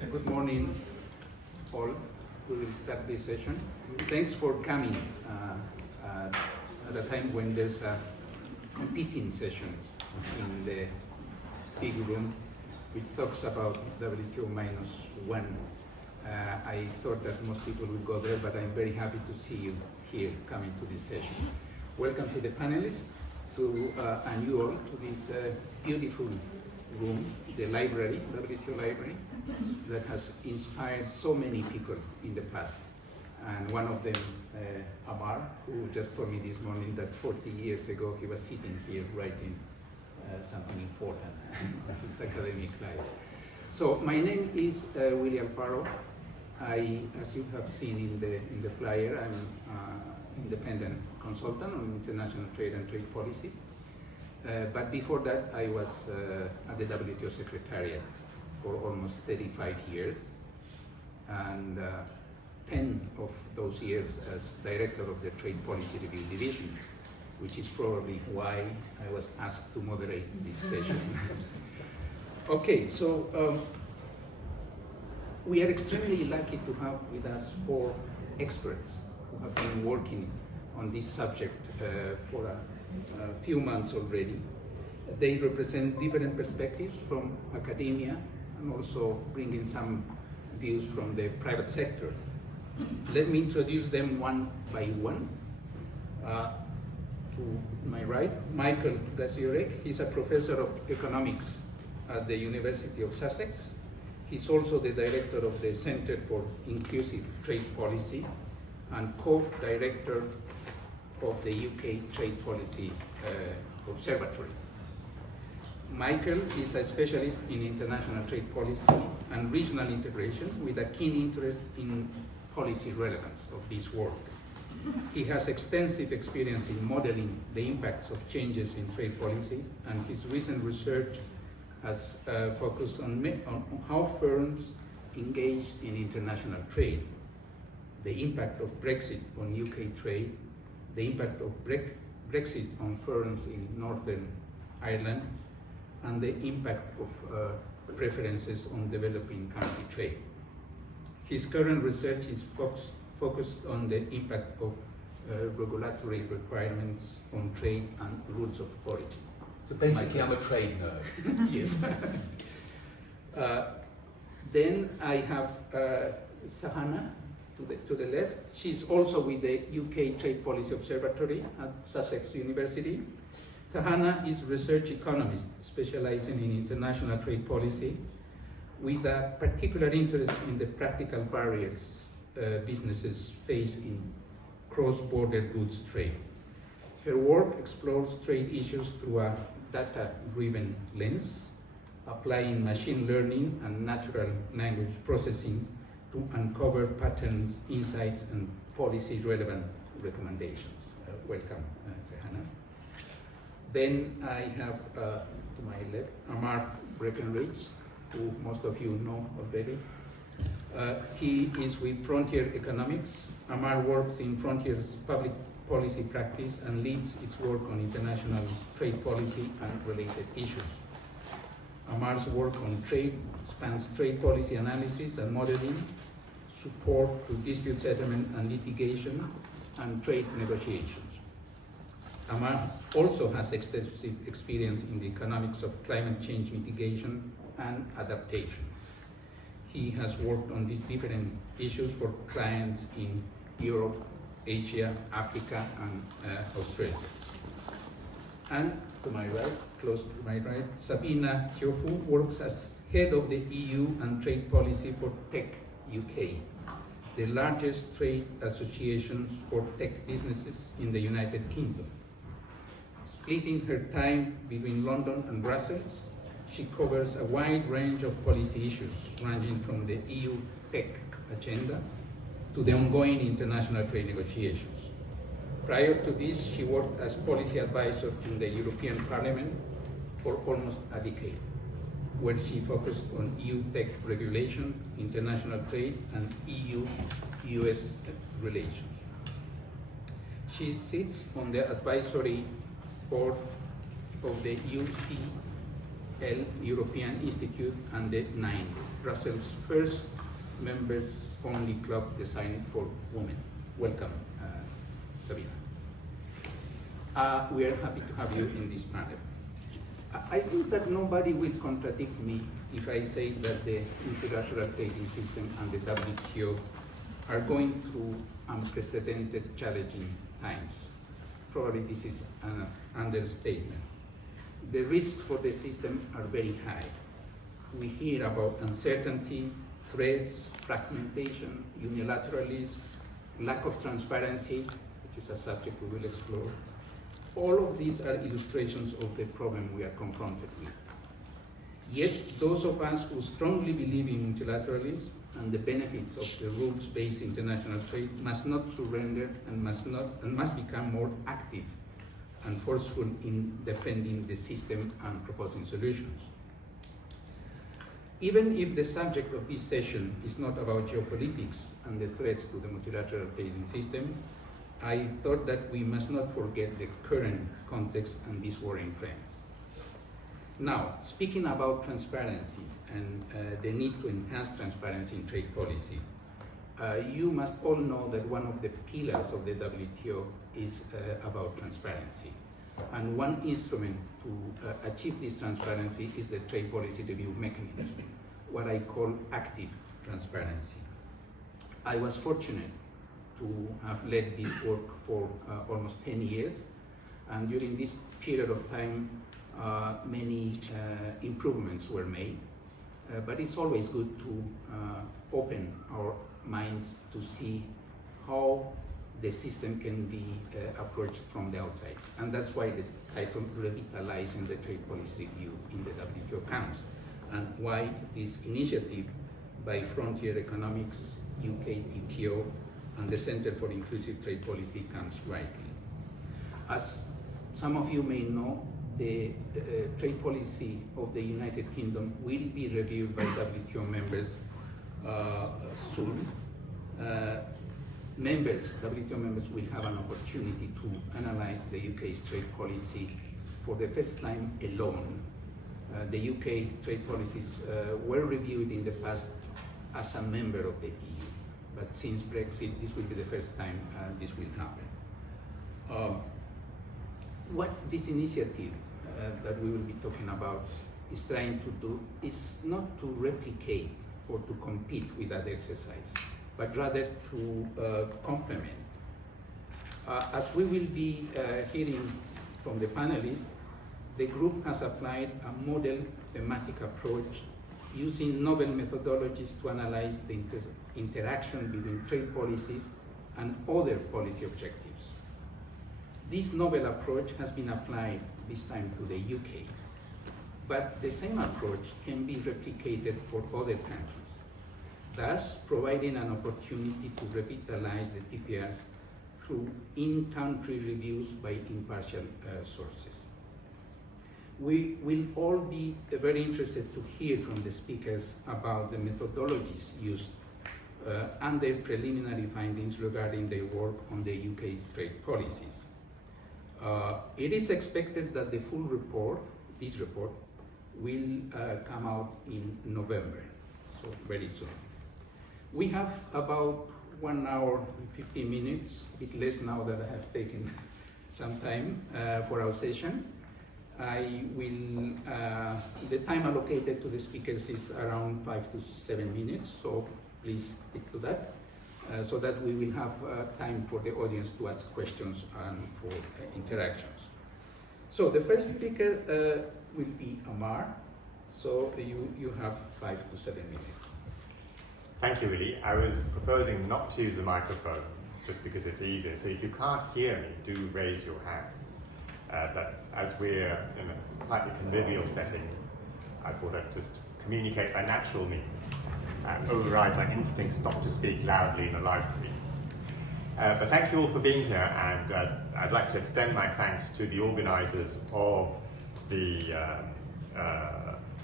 Good morning, all. We will start this session. Thanks for coming at a time when there's a competing session in the big room, which talks about WTO -1. I thought that most people would go there, but I'm very happy to see you here coming to this session. Welcome to the panelists, and you all to this beautiful room, the library, WTO library, that has inspired so many people in the past. And one of them, Amar, who just told me this morning that 40 years ago he was sitting here writing something important in his academic life. So my name is Willy Alfaro. As you have seen in the flyer, I'm an independent consultant on international trade and trade policy. But before that, I was at the WTO secretariat for almost 35 years, and 10 of those years as director of the Trade Policy Review Division, which is probably why I was asked to moderate this session. Okay, so we are extremely lucky to have with us 4 experts who have been working on this subject for a few months already. They represent different perspectives from academia and also bring in some views from the private sector. Let me introduce them one by one. To my right, Michael Gaziorek. He's a professor of economics at the University of Sussex. He's also the director of the Center for Inclusive Trade Policy and co-director of the UK Trade Policy Observatory. Michael is a specialist in international trade policy and regional integration with a keen interest in policy relevance of this work. He has extensive experience in modeling the impacts of changes in trade policy, and his recent research has focused on how firms engage in international trade, the impact of Brexit on UK trade, the impact of Brexit on firms in Northern Ireland, and the impact of preferences on developing country trade. His current research is focused on the impact of regulatory requirements on trade and rules of origin. So basically, I'm a trade nerd. Yes. Then I have Sahana to the left. She's also with the UK Trade Policy Observatory at Sussex University. Sahana is a research economist specializing in international trade policy with a particular interest in the practical barriers businesses face in cross-border goods trade. Her work explores trade issues through a data-driven lens, applying machine learning and natural language processing to uncover patterns, insights, and policy-relevant recommendations. Welcome, Sahana. Then I have, to my left, Amar Breckenridge, who most of you know already. He is with Frontier Economics. Amar works in Frontier's public policy practice and leads its work on international trade policy and related issues. Amar's work on trade spans trade policy analysis and modeling, support to dispute settlement and litigation, and trade negotiations. Amar also has extensive experience in the economics of climate change mitigation and adaptation. He has worked on these different issues for clients in Europe, Asia, Africa, and Australia. And to my right, close to my right, Sabina Ciofu works as head of the EU and trade policy for TechUK, the largest trade association for tech businesses in the United Kingdom. Splitting her time between London and Brussels, she covers a wide range of policy issues, ranging from the EU tech agenda to the ongoing international trade negotiations. Prior to this, she worked as policy advisor in the European Parliament for almost a decade, where she focused on EU tech regulation, international trade, and EU-US relations. She sits on the advisory board of the UCL European Institute and the 9 Brussels' first members-only club designed for women. Welcome, Sabina. We are happy to have you in this panel. I think that nobody will contradict me if I say that the multilateral trading system and the WTO are going through unprecedented challenging times. Probably this is an understatement. The risks for the system are very high. We hear about uncertainty, threats, fragmentation, unilateralism, lack of transparency, which is a subject we will explore. All of these are illustrations of the problem we are confronted with. Yet, those of us who strongly believe in multilateralism and the benefits of the rules-based international trade must not surrender and must become more active and forceful in defending the system and proposing solutions. Even if the subject of this session is not about geopolitics and the threats to the multilateral trading system, I thought that we must not forget the current context and these worrying trends. Now, speaking about transparency and the need to enhance transparency in trade policy, you must all know that one of the pillars of the WTO is about transparency. And one instrument to achieve this transparency is the trade policy review mechanism, what I call active transparency. I was fortunate to have led this work for almost 10 years, and during this period of time, many improvements were made, but it's always good to open our minds to see how the system can be approached from the outside. And that's why the title Revitalising the Trade Policy Review in the WTO comes, and why this initiative by Frontier Economics, UK TPO, and the Center for Inclusive Trade Policy comes rightly. As some of you may know, the trade policy of the United Kingdom will be reviewed by WTO members soon. WTO members will have an opportunity to analyze the UK's trade policy for the first time alone. The UK trade policies were reviewed in the past as a member of the EU, but since Brexit, this will be the first time this will happen. What this initiative that we will be talking about is trying to do is not to replicate or to compete with other exercises, but rather to complement. As we will be hearing from the panelists, the group has applied a model thematic approach using novel methodologies to analyze the interaction between trade policies and other policy objectives. This novel approach has been applied this time to the UK, but the same approach can be replicated for other countries, thus providing an opportunity to revitalize the TPRs through in-country reviews by impartial sources. We will all be very interested to hear from the speakers about the methodologies used and their preliminary findings regarding their work on the UK's trade policies. It is expected that the full report, this report, will come out in November, so very soon. We have about 1 hour and 15 minutes, a bit less now that I have taken some time for our session. The time allocated to the speakers is around 5 to 7 minutes, so please stick to that, so that we will have time for the audience to ask questions and for interactions. So the first speaker will be Amar, so you have 5 to 7 minutes. Thank you, Willy. I was proposing not to use the microphone just because it's easier, so if you can't hear me, do raise your hand. But as we're in a slightly convivial setting, I thought I'd just communicate by natural means and override my instincts not to speak loudly in a live feed. But thank you all for being here, and I'd like to extend my thanks to the organisers of the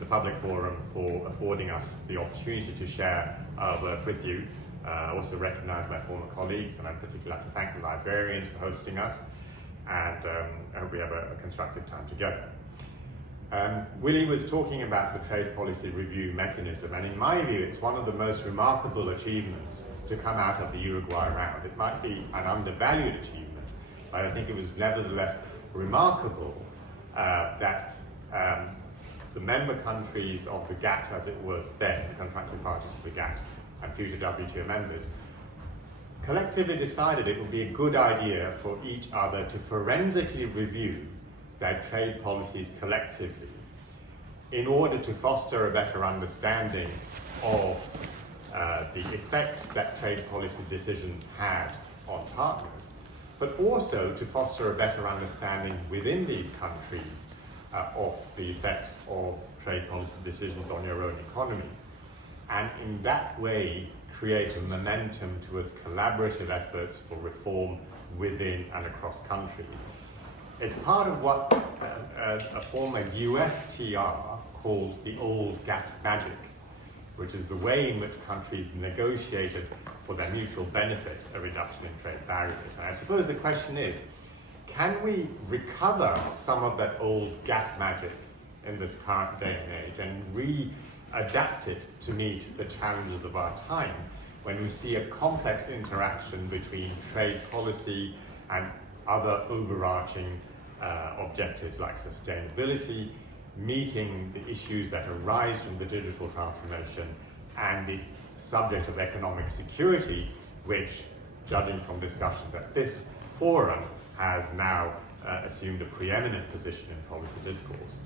public forum for affording us the opportunity to share our work with you. I also recognise my former colleagues, and I'd particularly like to thank the librarians for hosting us, and I hope we have a constructive time together. Willy was talking about the trade policy review mechanism, and in my view, it's one of the most remarkable achievements to come out of the Uruguay round. It might be an undervalued achievement, but I think it was nevertheless remarkable that the member countries of the GATT, as it was then, the contracting parties to the GATT and future WTO members, collectively decided it would be a good idea for each other to forensically review their trade policies collectively in order to foster a better understanding of the effects that trade policy decisions had on partners, but also to foster a better understanding within these countries of the effects of trade policy decisions on your own economy, and in that way create a momentum towards collaborative efforts for reform within and across countries. It's part of what a former US TR called the old GATT magic, which is the way in which countries negotiated for their mutual benefit a reduction in trade barriers. And I suppose the question is, can we recover some of that old GATT magic in this current day and age and readapt it to meet the challenges of our time when we see a complex interaction between trade policy and other overarching objectives like sustainability, meeting the issues that arise from the digital transformation, and the subject of economic security, which, judging from discussions at this forum, has now assumed a preeminent position in policy discourse.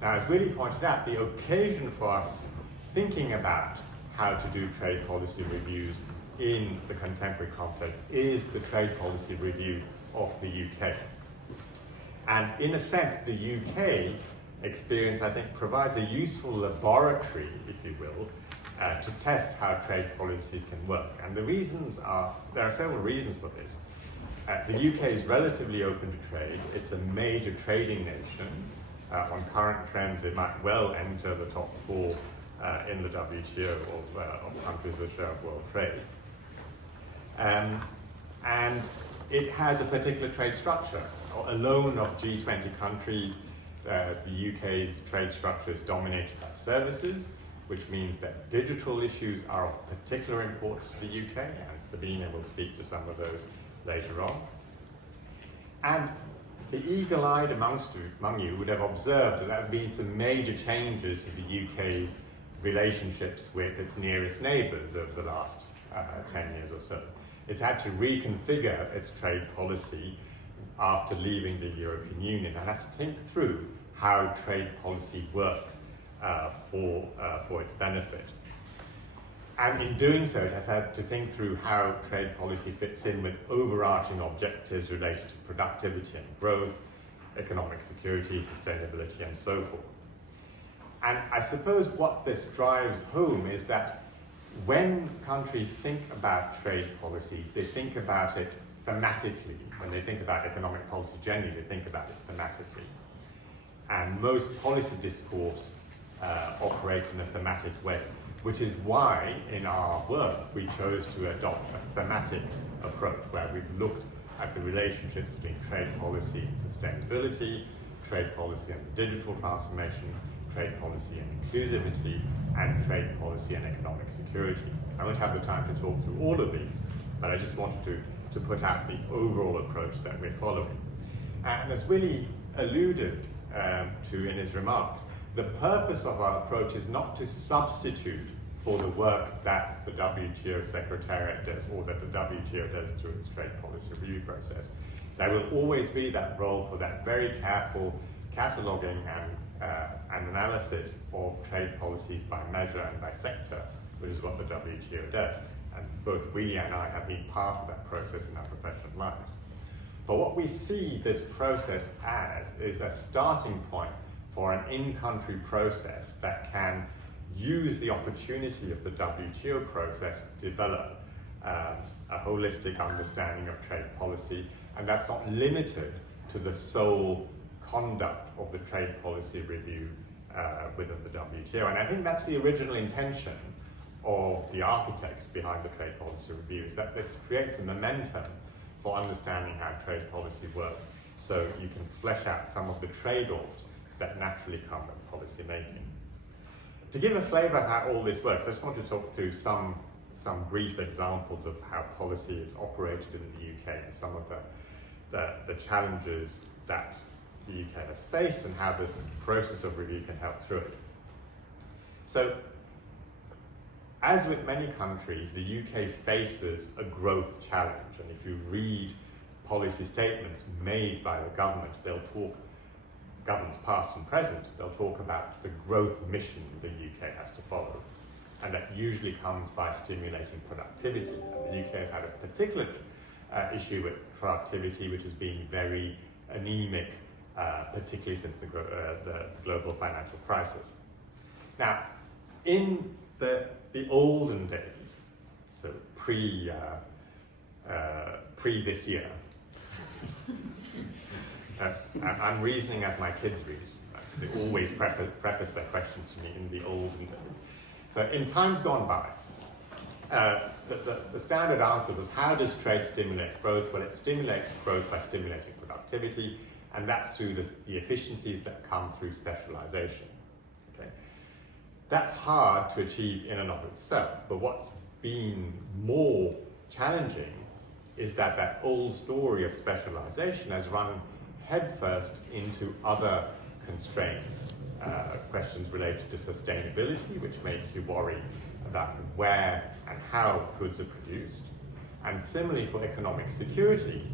Now, as Willy pointed out, the occasion for us thinking about how to do trade policy reviews in the contemporary context is the trade policy review of the UK. And in a sense, the UK experience, I think, provides a useful laboratory, if you will, to test how trade policies can work. And the reasons are, there are several reasons for this. The UK is relatively open to trade. It's a major trading nation. On current trends, it might well enter the top 4 in the WTO of countries that share world trade. And it has a particular trade structure. Alone of G20 countries, the UK's trade structure is dominated by services, which means that digital issues are of particular importance to the UK, and Sabina will speak to some of those later on. And the eagle-eyed among you would have observed that there have been some major changes to the UK's relationships with its nearest neighbours over the last 10 years or so. It's had to reconfigure its trade policy after leaving the European Union, and has to think through how trade policy works for its benefit. And in doing so, it has had to think through how trade policy fits in with overarching objectives related to productivity and growth, economic security, sustainability, and so forth. And I suppose what this drives home is that when countries think about trade policies, they think about it thematically. When they think about economic policy generally, they think about it thematically. And most policy discourse operates in a thematic way, which is why in our work we chose to adopt a thematic approach where we've looked at the relationship between trade policy and sustainability, trade policy and the digital transformation, trade policy and inclusivity, and trade policy and economic security. I won't have the time to talk through all of these, but I just wanted to put out the overall approach that we're following. And as Willy alluded to in his remarks, the purpose of our approach is not to substitute for the work that the WTO Secretariat does or that the WTO does through its trade policy review process. There will always be that role for that very careful cataloguing and analysis of trade policies by measure and by sector, which is what the WTO does. And both Willy and I have been part of that process in our professional lives. But what we see this process as is a starting point for an in-country process that can use the opportunity of the WTO process to develop a holistic understanding of trade policy, and that's not limited to the sole conduct of the trade policy review within the WTO. And I think that's the original intention of the architects behind the trade policy review, is that this creates a momentum for understanding how trade policy works, so you can flesh out some of the trade-offs that naturally come with policy making. To give a flavour of how all this works, I just want to talk through some brief examples of how policy is operated in the UK and some of the challenges that the UK has faced and how this process of review can help through it. So, as with many countries, the UK faces a growth challenge, and if you read policy statements made by the government, governments past and present, they'll talk about the growth mission the UK has to follow, and that usually comes by stimulating productivity. And the UK has had a particular issue with productivity, which has been very anemic, particularly since the global financial crisis. Now, in the olden days, so pre this year, I'm reasoning as my kids reason. They always preface their questions to me in the olden days. So in times gone by, the standard answer was, how does trade stimulate growth? Well, it stimulates growth by stimulating productivity, and that's through the efficiencies that come through specialization. Okay? That's hard to achieve in and of itself, but what's been more challenging is that old story of specialization has run headfirst into other constraints, questions related to sustainability, which makes you worry about where and how goods are produced, and similarly for economic security,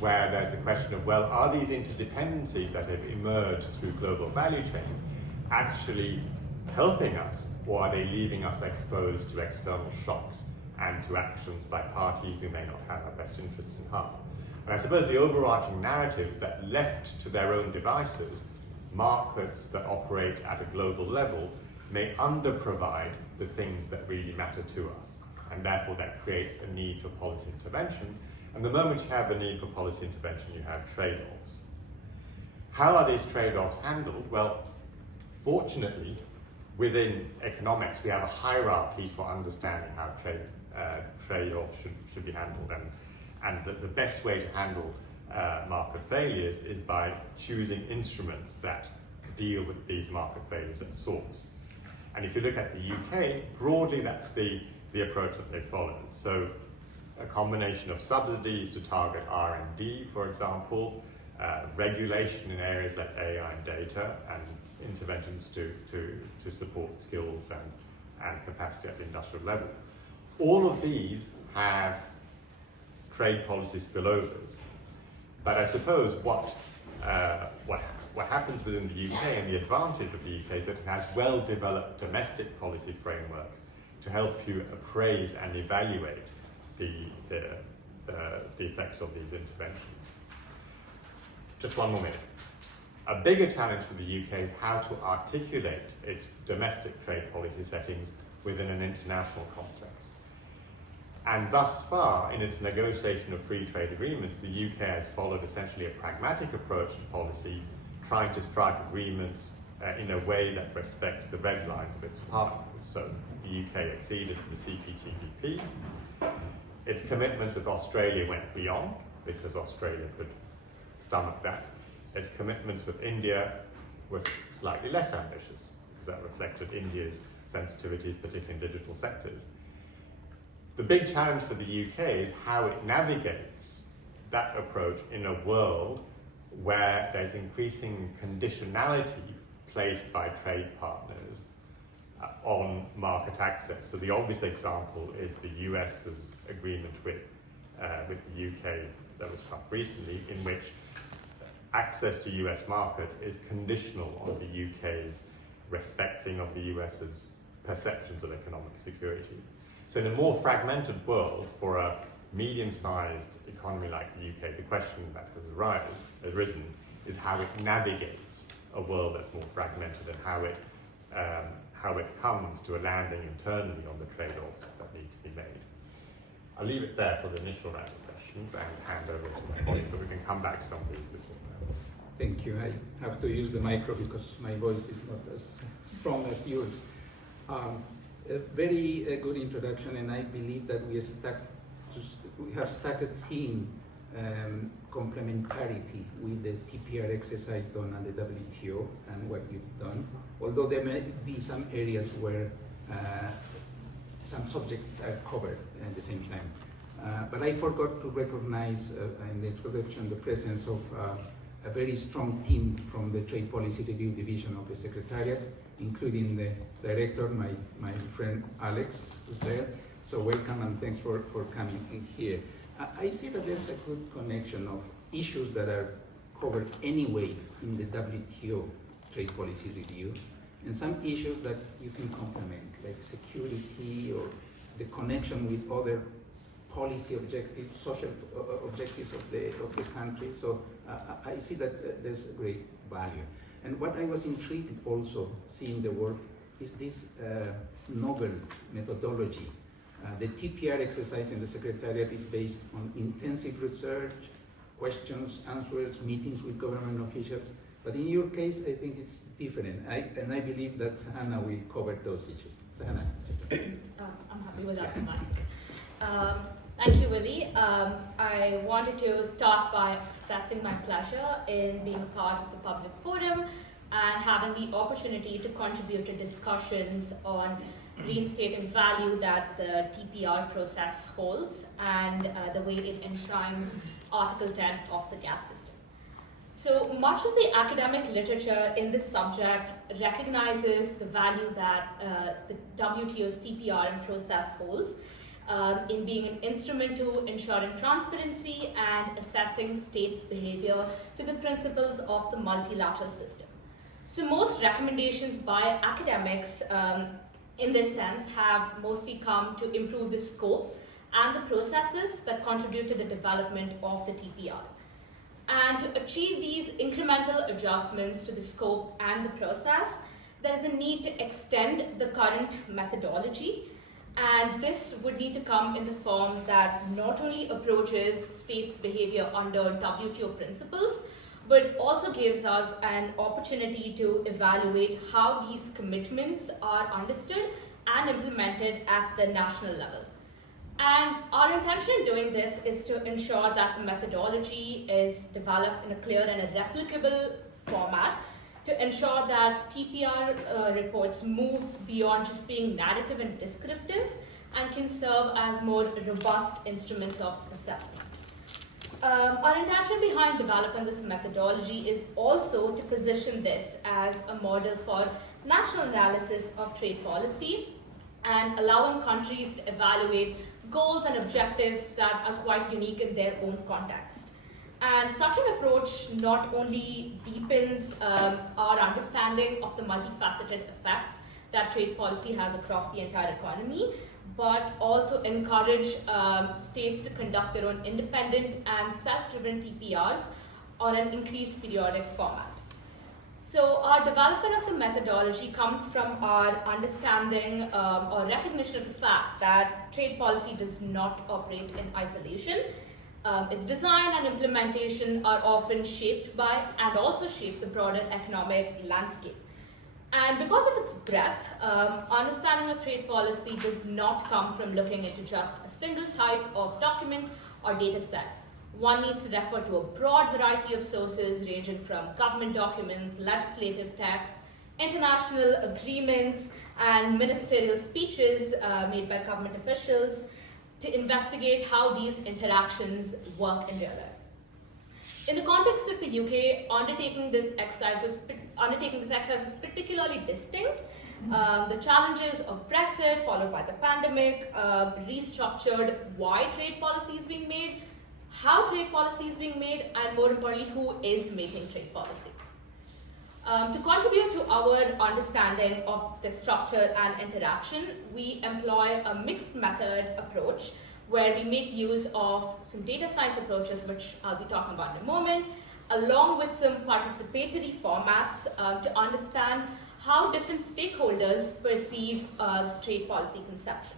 where there's a question of, well, are these interdependencies that have emerged through global value chains actually helping us, or are they leaving us exposed to external shocks and to actions by parties who may not have our best interests in heart? And I suppose the overarching narrative is that left to their own devices, markets that operate at a global level may underprovide the things that really matter to us, and therefore that creates a need for policy intervention. And the moment you have a need for policy intervention, you have trade-offs. How are these trade-offs handled? Well, fortunately, within economics, we have a hierarchy for understanding how trade-offs should be handled. And the best way to handle market failures is by choosing instruments that deal with these market failures at source. And if you look at the UK, broadly that's the approach that they followed. So a combination of subsidies to target R&D, for example, regulation in areas like AI and data, and interventions to support skills and capacity at the industrial level. All of these have trade policy spillovers, but I suppose what happens within the UK, and the advantage of the UK, is that it has well-developed domestic policy frameworks to help you appraise and evaluate the effects of these interventions. Just one more minute. A bigger challenge for the UK is how to articulate its domestic trade policy settings within an international context. And thus far, in its negotiation of free trade agreements, the UK has followed essentially a pragmatic approach to policy, trying to strike agreements in a way that respects the red lines of its partners. So the UK acceded to the CPTPP. Its commitment with Australia went beyond, because Australia could stomach that. Its commitments with India were slightly less ambitious, because that reflected India's sensitivities, particularly in digital sectors. The big challenge for the UK is how it navigates that approach in a world where there's increasing conditionality placed by trade partners on market access. So the obvious example is the US's agreement with the UK that was struck recently, in which access to US markets is conditional on the UK's respecting of the US's perceptions of economic security. So in a more fragmented world, for a medium-sized economy like the UK, the question that has arisen is how it navigates a world that's more fragmented, and how it comes to a landing internally on the trade-offs that need to be made. I'll leave it there for the initial round of questions and hand over to my colleagues, but we can come back to some of these before. Thank you. I have to use the micro because my voice is not as strong as yours. A very good introduction, and I believe that we have started seeing complementarity with the TPR exercise done at the WTO and what you've done, although there may be some areas where some subjects are covered at the same time. But I forgot to recognize in the introduction the presence of a very strong team from the Trade Policy Review Division of the Secretariat, including the director, my friend Alex, who's there. So welcome and thanks for coming in here. I see that there's a good connection of issues that are covered anyway in the WTO Trade Policy Review, and some issues that you can complement, like security or the connection with other policy objectives, social objectives of the country. So I see that there's a great value. And what I was intrigued also seeing the work is this novel methodology. The TPR exercise in the Secretariat is based on intensive research, questions, answers, meetings with government officials. But in your case, I think it's different. And I believe that Hannah will cover those issues. So Hannah. I'm happy without the mic. Thank you, Willy. I wanted to start by expressing my pleasure in being a part of the public forum and having the opportunity to contribute to discussions on reinstating value that the TPR process holds and the way it enshrines Article 10 of the GATT system. So much of the academic literature in this subject recognizes the value that the WTO's TPR process holds in being an instrument to ensuring transparency and assessing states' behavior to the principles of the multilateral system. So most recommendations by academics in this sense have mostly come to improve the scope and the processes that contribute to the development of the TPR. And to achieve these incremental adjustments to the scope and the process, there is a need to extend the current methodology, and this would need to come in the form that not only approaches states' behavior under WTO principles, but also gives us an opportunity to evaluate how these commitments are understood and implemented at the national level. And our intention in doing this is to ensure that the methodology is developed in a clear and a replicable format to ensure that TPR reports move beyond just being narrative and descriptive and can serve as more robust instruments of assessment. Our intention behind developing this methodology is also to position this as a model for national analysis of trade policy and allowing countries to evaluate goals and objectives that are quite unique in their own context. And such an approach not only deepens our understanding of the multifaceted effects that trade policy has across the entire economy, but also encourage states to conduct their own independent and self-driven TPRs on an increased periodic format. So our development of the methodology comes from our understanding or recognition of the fact that trade policy does not operate in isolation. Its design and implementation are often shaped by and also shape the broader economic landscape. And because of its breadth, understanding of trade policy does not come from looking into just a single type of document or data set. One needs to refer to a broad variety of sources ranging from government documents, legislative texts, international agreements, and ministerial speeches made by government officials to investigate how these interactions work in real life. In the context of the UK, undertaking this exercise was particularly distinct. The challenges of Brexit, followed by the pandemic, restructured why trade policy is being made, how trade policy is being made, and more importantly, who is making trade policy. To contribute to our understanding of the structure and interaction, we employ a mixed method approach where we make use of some data science approaches, which I'll be talking about in a moment, along with some participatory formats to understand how different stakeholders perceive trade policy conception.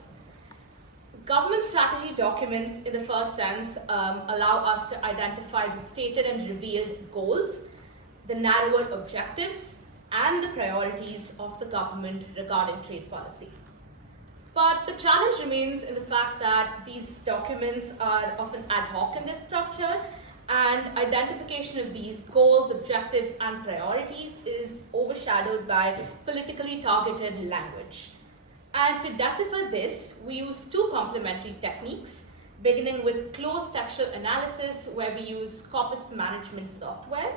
Government strategy documents, in the first sense, allow us to identify the stated and revealed goals, the narrower objectives, and the priorities of the government regarding trade policy. But the challenge remains in the fact that these documents are often ad hoc in their structure and identification of these goals, objectives, and priorities is overshadowed by politically targeted language. And to decipher this, we use two complementary techniques, beginning with closed textual analysis, where we use corpus management software,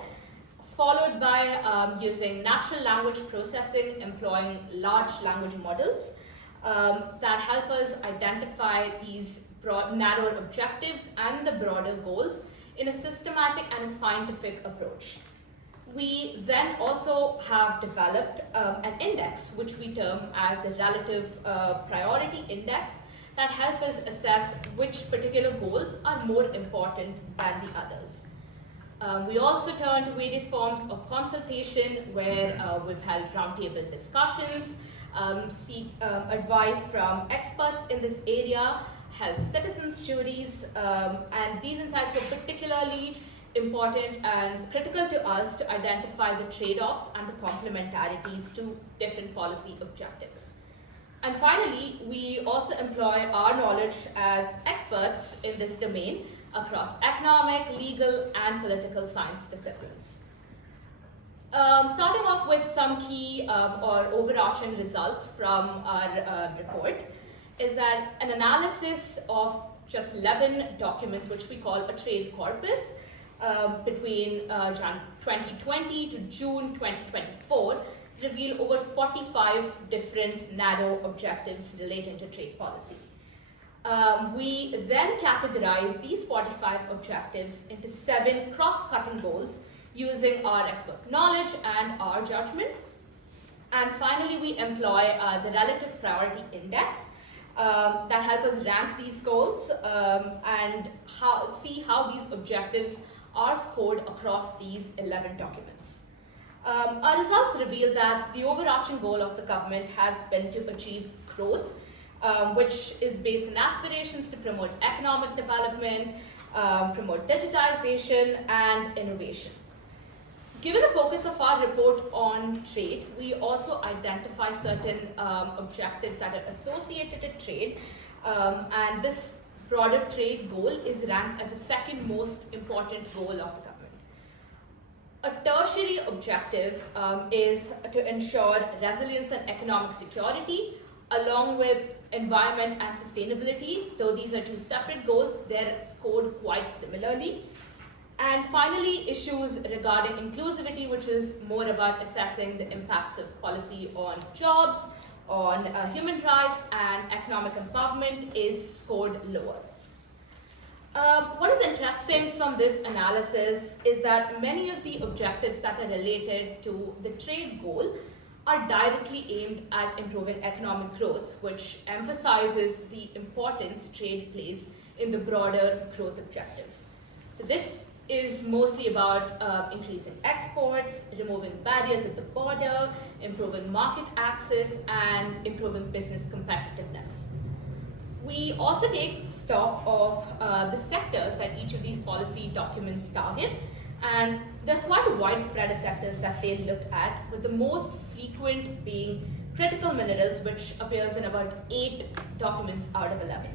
followed by using natural language processing, employing large language models that help us identify these narrower objectives and the broader goals in a systematic and a scientific approach. We then also have developed an index, which we term as the relative priority index, that help us assess which particular goals are more important than the others. We also turn to various forms of consultation, where we've held roundtable discussions, seek advice from experts in this area, held citizens' juries, and these insights were particularly important and critical to us to identify the trade-offs and the complementarities to different policy objectives. And finally, we also employ our knowledge as experts in this domain across economic, legal, and political science disciplines. Starting off with some key or overarching results from our report is that an analysis of just 11 documents, which we call a trade corpus, between Jan 2020 to June 2024, reveal over 45 different narrow objectives relating to trade policy. We then categorize these 45 objectives into 7 cross-cutting goals using our expert knowledge and our judgment. And finally, we employ the relative priority index that help us rank these goals and see how these objectives are scored across these 11 documents. Our results reveal that the overarching goal of the government has been to achieve growth, which is based on aspirations to promote economic development, promote digitization, and innovation. Given the focus of our report on trade, we also identify certain objectives that are associated to trade, and this broader trade goal is ranked as the second most important goal of the government. A tertiary objective is to ensure resilience and economic security, along with environment and sustainability. Though these are two separate goals, they're scored quite similarly. And finally, issues regarding inclusivity, which is more about assessing the impacts of policy on jobs, on human rights, and economic empowerment, is scored lower. What is interesting from this analysis is that many of the objectives that are related to the trade goal are directly aimed at improving economic growth, which emphasizes the importance trade plays in the broader growth objective. So this is mostly about increasing exports, removing barriers at the border, improving market access, and improving business competitiveness. We also take stock of the sectors that each of these policy documents target, and there's quite a wide spread of sectors that they looked at, with the most frequent being critical minerals, which appears in about 8 documents out of 11.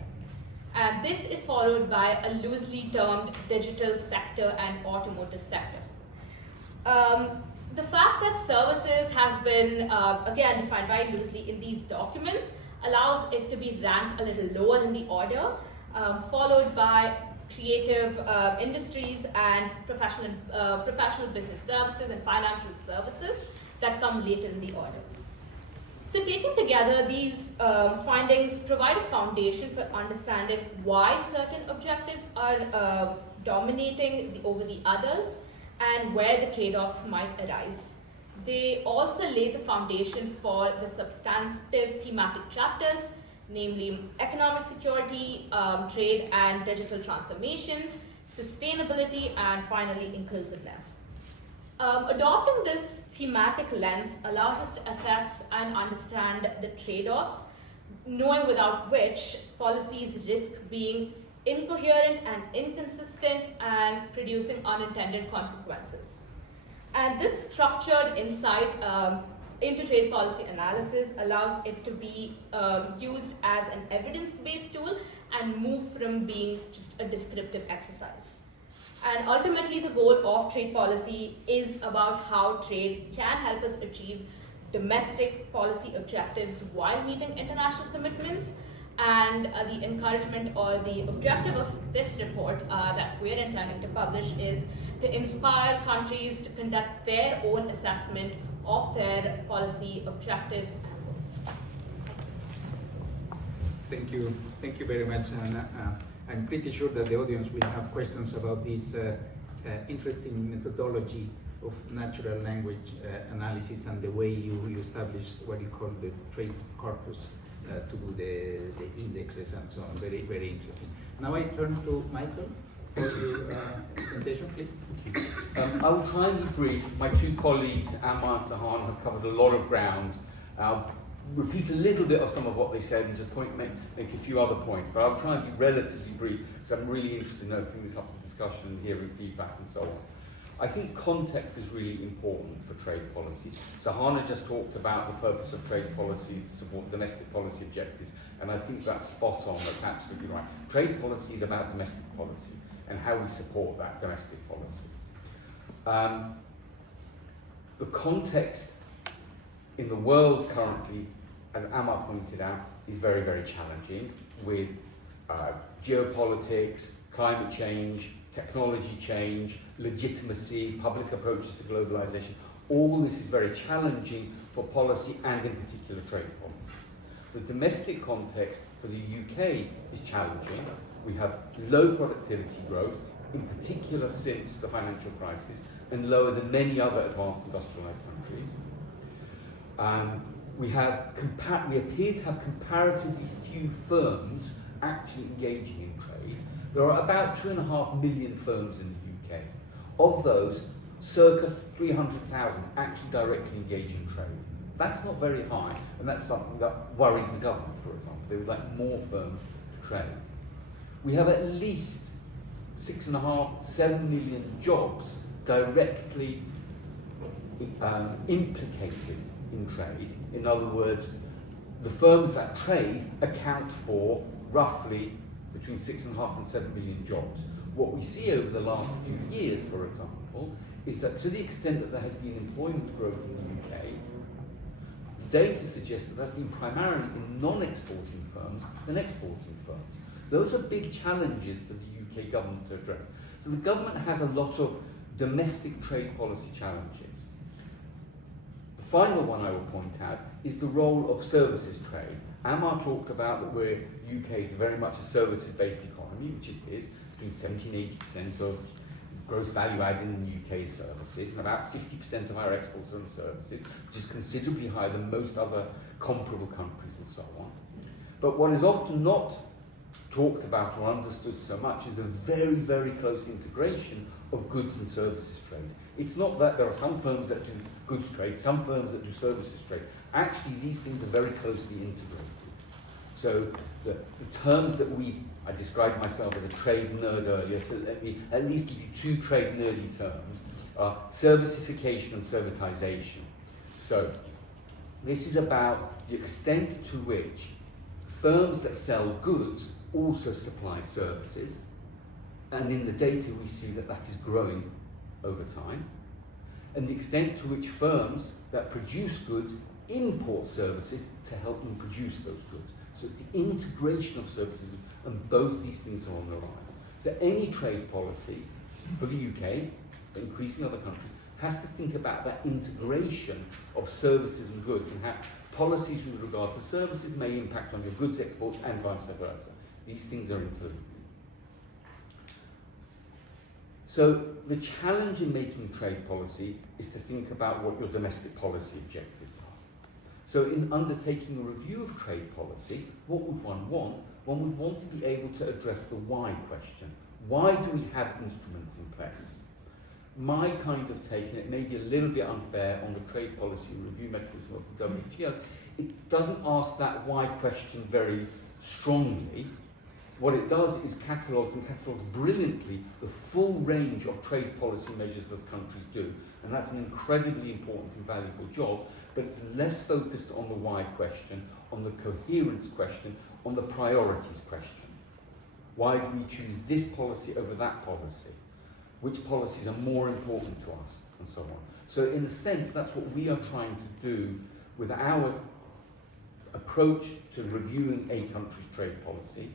And this is followed by a loosely termed digital sector and automotive sector. The fact that services has been, again, defined very loosely in these documents allows it to be ranked a little lower in the order, followed by creative industries and professional business services and financial services that come later in the order. So taken together, these findings provide a foundation for understanding why certain objectives are dominating over the others and where the trade-offs might arise. They also lay the foundation for the substantive thematic chapters, namely economic security, trade and digital transformation, sustainability, and finally inclusiveness. Adopting this thematic lens allows us to assess and understand the trade-offs, knowing without which policies risk being incoherent and inconsistent and producing unintended consequences. And this structured insight into trade policy analysis allows it to be used as an evidence-based tool and move from being just a descriptive exercise. And ultimately, the goal of trade policy is about how trade can help us achieve domestic policy objectives while meeting international commitments. And the encouragement or the objective of this report that we're intending to publish is to inspire countries to conduct their own assessment of their policy objectives and goals. Thank you. Thank you very much. And I'm pretty sure that the audience will have questions about this interesting methodology of natural language analysis and the way you establish what you call the trade corpus to do the indexes and so on. Very, very interesting. Now I turn to Michael for your presentation, please. I will try and be brief. My two colleagues, Amar and Sahana, have covered a lot of ground. I'll repeat a little bit of some of what they said and just make a few other points, but I'll try and be relatively brief because I'm really interested in opening this up to discussion and hearing feedback and so on. I think context is really important for trade policy. Sahana just talked about the purpose of trade policies to support domestic policy objectives, and I think that's spot on, that's absolutely right. Trade policy is about domestic policy and how we support that domestic policy. The context in the world currently, as Amar pointed out, is very, very challenging with geopolitics, climate change, technology change, legitimacy, public approaches to globalization. All this is very challenging for policy and in particular trade policy. The domestic context for the UK is challenging. We have low productivity growth, in particular since the financial crisis, and lower than many other advanced industrialized countries. We appear to have comparatively few firms actually engaging in trade. There are about 2.5 million firms in the UK. Of those, circa 300,000 actually directly engage in trade. That's not very high, and that's something that worries the government, for example. They would like more firms to trade. We have at least 6.5, 7 million jobs directly implicated in trade. In other words, the firms that trade account for roughly between 6.5 and 7 million jobs. What we see over the last few years, for example, is that to the extent that there has been employment growth in the UK, the data suggests that that's been primarily in non-exporting firms than exporting firms. Those are big challenges for the UK government to address. So the government has a lot of domestic trade policy challenges. The final one I will point out is the role of services trade. Amar talked about that UK is very much a services-based economy, which it is. Between 70 and 80% of gross value added in the UK is services, and about 50% of our exports are in services, which is considerably higher than most other comparable countries and so on. But what is often not talked about or understood so much is the very, very close integration of goods and services trade. It's not that there are some firms that do goods trade, some firms that do services trade. Actually, these things are very closely integrated. So the terms that I described myself as a trade nerd earlier, so let me at least give you two trade nerdy terms, are servicification and servitization. So this is about the extent to which firms that sell goods also supply services, and in the data we see that that is growing over time, and the extent to which firms that produce goods import services to help them produce those goods. So it's the integration of services, and both these things are on the rise. So any trade policy for the UK, but increasing other countries, has to think about that integration of services and goods, and how policies with regard to services may impact on your goods exports and vice versa. These things are included. So the challenge in making trade policy is to think about what your domestic policy objectives are. So in undertaking a review of trade policy, what would one want? One would want to be able to address the why question. Why do we have instruments in place? My kind of take, and it may be a little bit unfair on the trade policy review mechanism of the WTO, it doesn't ask that why question very strongly. What it does is catalogues brilliantly the full range of trade policy measures that countries do. And that's an incredibly important and valuable job, but it's less focused on the why question, on the coherence question, on the priorities question. Why do we choose this policy over that policy? which policies are more important to us, and so on. So in a sense, that's what we are trying to do with our approach to reviewing a country's trade policy.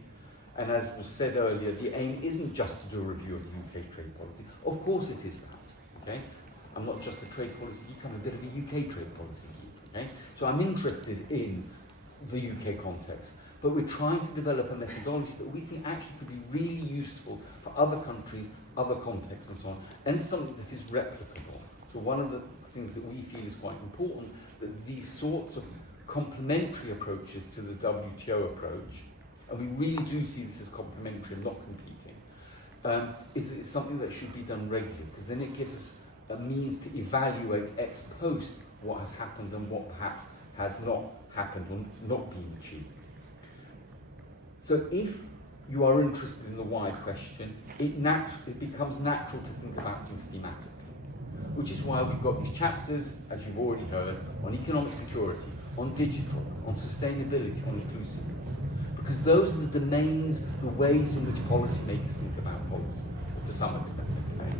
And as was said earlier, the aim isn't just to do a review of UK trade policy. Of course it is that, okay? I'm not just a trade policy geek, I'm a bit of a UK trade policy geek, okay? So I'm interested in the UK context, but we're trying to develop a methodology that we think actually could be really useful for other countries, other contexts and so on, and something that is replicable. So one of the things that we feel is quite important, that these sorts of complementary approaches to the WTO approach, and we really do see this as complementary and not competing, is that it's something that should be done regularly, because then it gives us a means to evaluate ex post what has happened and what perhaps has not happened or not been achieved. So if you are interested in the why question, it becomes natural to think about things thematically, which is why we've got these chapters, as you've already heard, on economic security, on digital, on sustainability, on inclusiveness, because those are the domains, the ways in which policymakers think about policy, to some extent. Okay?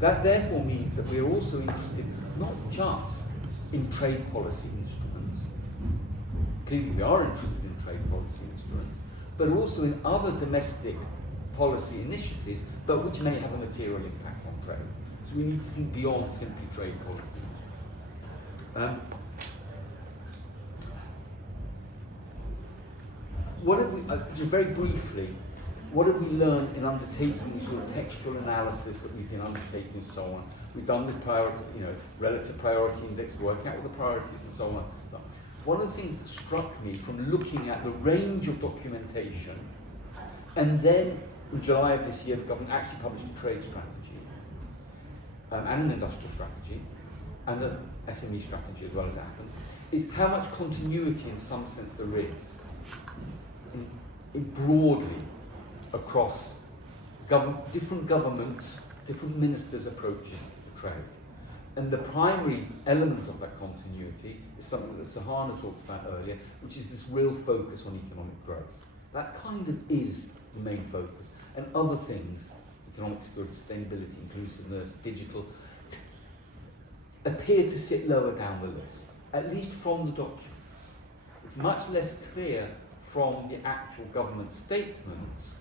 That therefore means that we're also interested not just in trade policy instruments, clearly we are interested in trade policy instruments, but also in other domestic policy initiatives, but which may have a material impact on trade. So we need to think beyond simply trade policy. What have we, just very briefly, what have we learned in undertaking these sort of textual analysis that we've been undertaking and so on? We've done this priority, relative priority index, work out what the priorities and so on. One of the things that struck me from looking at the range of documentation, and then in July of this year, the government actually published a trade strategy, and an industrial strategy, and an SME strategy as well as it happened, is how much continuity in some sense there is in broadly across different governments, different ministers' approaches to trade. And the primary element of that continuity is something that Sahana talked about earlier, which is this real focus on economic growth. That kind of is the main focus. And other things, economic security, sustainability, inclusiveness, digital, appear to sit lower down the list, at least from the documents. It's much less clear from the actual government statements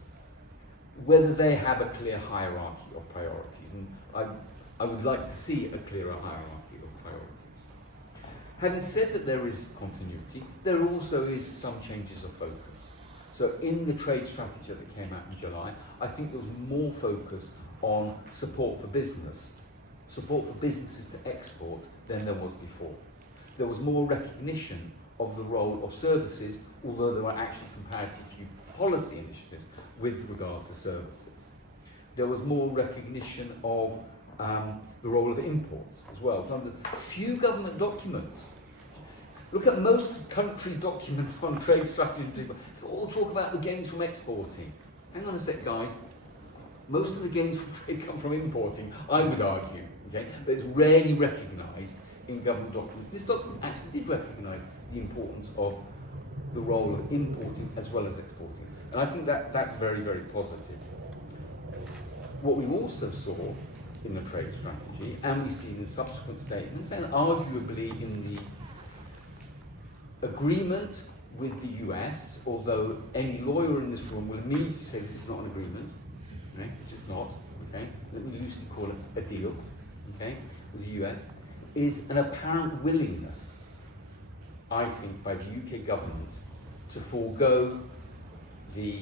whether they have a clear hierarchy of priorities. And I would like to see a clearer hierarchy of priorities. Having said that there is continuity, there also is some changes of focus. So in the trade strategy that came out in July, I think there was more focus on support for businesses to export than there was before. There was more recognition of the role of services, although there were actually comparatively few policy initiatives with regard to services. There was more recognition of the role of imports as well. Few government documents. Look at most countries' documents on trade strategies. They all talk about the gains from exporting. Hang on a sec, guys. Most of the gains from trade come from importing, I would argue. Okay? But it's rarely recognised in government documents. This document actually did recognise the importance of the role of importing as well as exporting. And I think that's very, very positive. What we also saw in the trade strategy, and we see in subsequent statements, and arguably in the agreement with the US, although any lawyer in this room will immediately say this is not an agreement, okay? Which it's not, okay? Let me loosely call it a deal, okay, with the US, is an apparent willingness, I think, by the UK government to forego the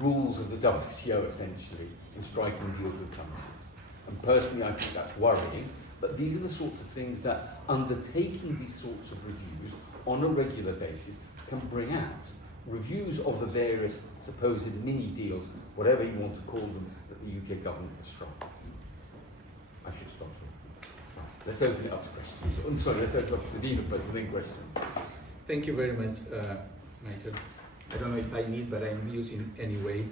rules of the WTO, essentially, in striking deals with countries. And personally, I think that's worrying, but these are the sorts of things that undertaking these sorts of reviews on a regular basis can bring out. Reviews of the various supposed mini deals, whatever you want to call them, that the UK government has struck. I should stop here. Let's open it up to questions. I'm sorry, let's open it up to Sabina first and then questions. Thank you very much, Michael. I don't know if I need, but I'm using anyway.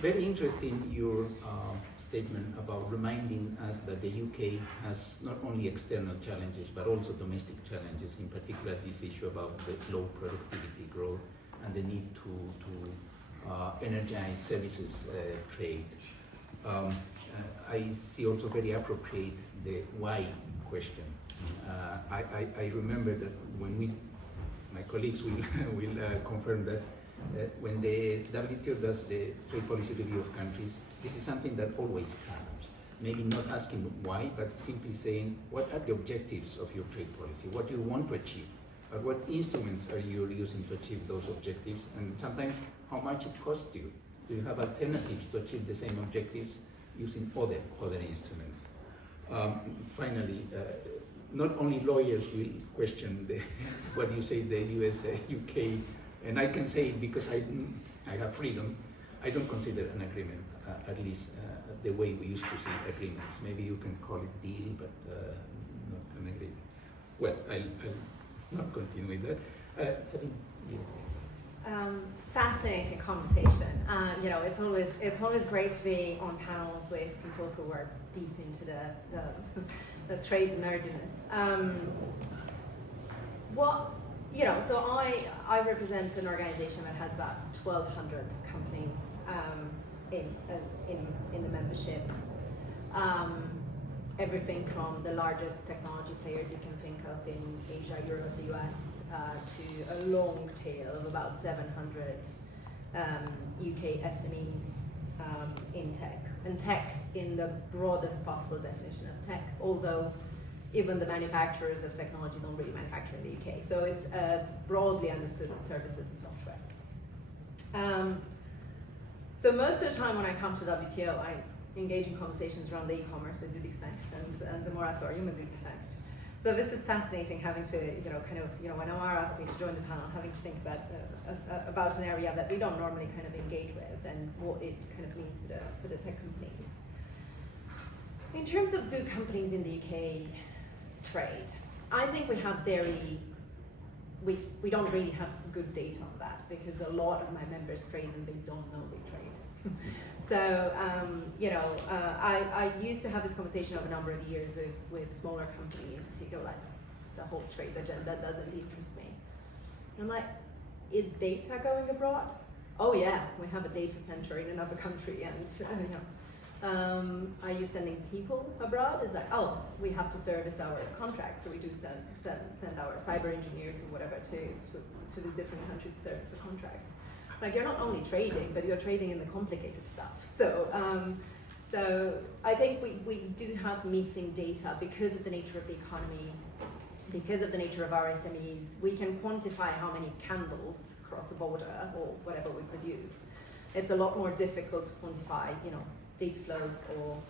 Very interesting your statement about reminding us that the UK has not only external challenges, but also domestic challenges, in particular this issue about the low productivity growth and the need to energize services trade. I see also very appropriate the why question. I remember that when my colleagues will confirm that when the WTO does the trade policy review of countries, this is something that always comes. Maybe not asking why, but simply saying, what are the objectives of your trade policy? What do you want to achieve? Or what instruments are you using to achieve those objectives? And sometimes, how much it costs you? Do you have alternatives to achieve the same objectives using other instruments? Finally, not only lawyers will question what you say, the US, UK, and I can say it because I have freedom. I don't consider an agreement, at least the way we used to see agreements. Maybe you can call it deal, but not an agreement. Well, I'll not continue with that. Sabine. Fascinating conversation. It's always great to be on panels with people who are deep into the trade nerdiness. So I represent an organization that has about 1,200 companies in the membership. Everything from the largest technology players you can think of in Asia, Europe, the US, to a long tail of about 700 UK SMEs in tech. And tech in the broadest possible definition of tech, although even the manufacturers of technology don't really manufacture in the UK. So it's broadly understood as services and software. So most of the time when I come to WTO, I engage in conversations around the e-commerce, as you'd expect, and the moratorium, as you'd expect. So this is fascinating, having to, when Amar asked me to join the panel, having to think about an area that we don't normally kind of engage with and what it kind of means for the tech companies. In terms of do companies in the UK trade, I think we have we don't really have good data on that because a lot of my members trade and they don't know they trade. So, I used to have this conversation over a number of years with smaller companies. You go like, the whole trade agenda doesn't interest me. And I'm like, is data going abroad? Oh yeah, we have a data center in another country, and are you sending people abroad? It's like, oh, we have to service our contract, so we do send our cyber engineers and whatever to these different countries to service the contract. Like, you're not only trading, but you're trading in the complicated stuff. So I think we do have missing data because of the nature of the economy, because of the nature of our SMEs. We can quantify how many candles cross a border or whatever we produce. It's a lot more difficult to quantify, data flows or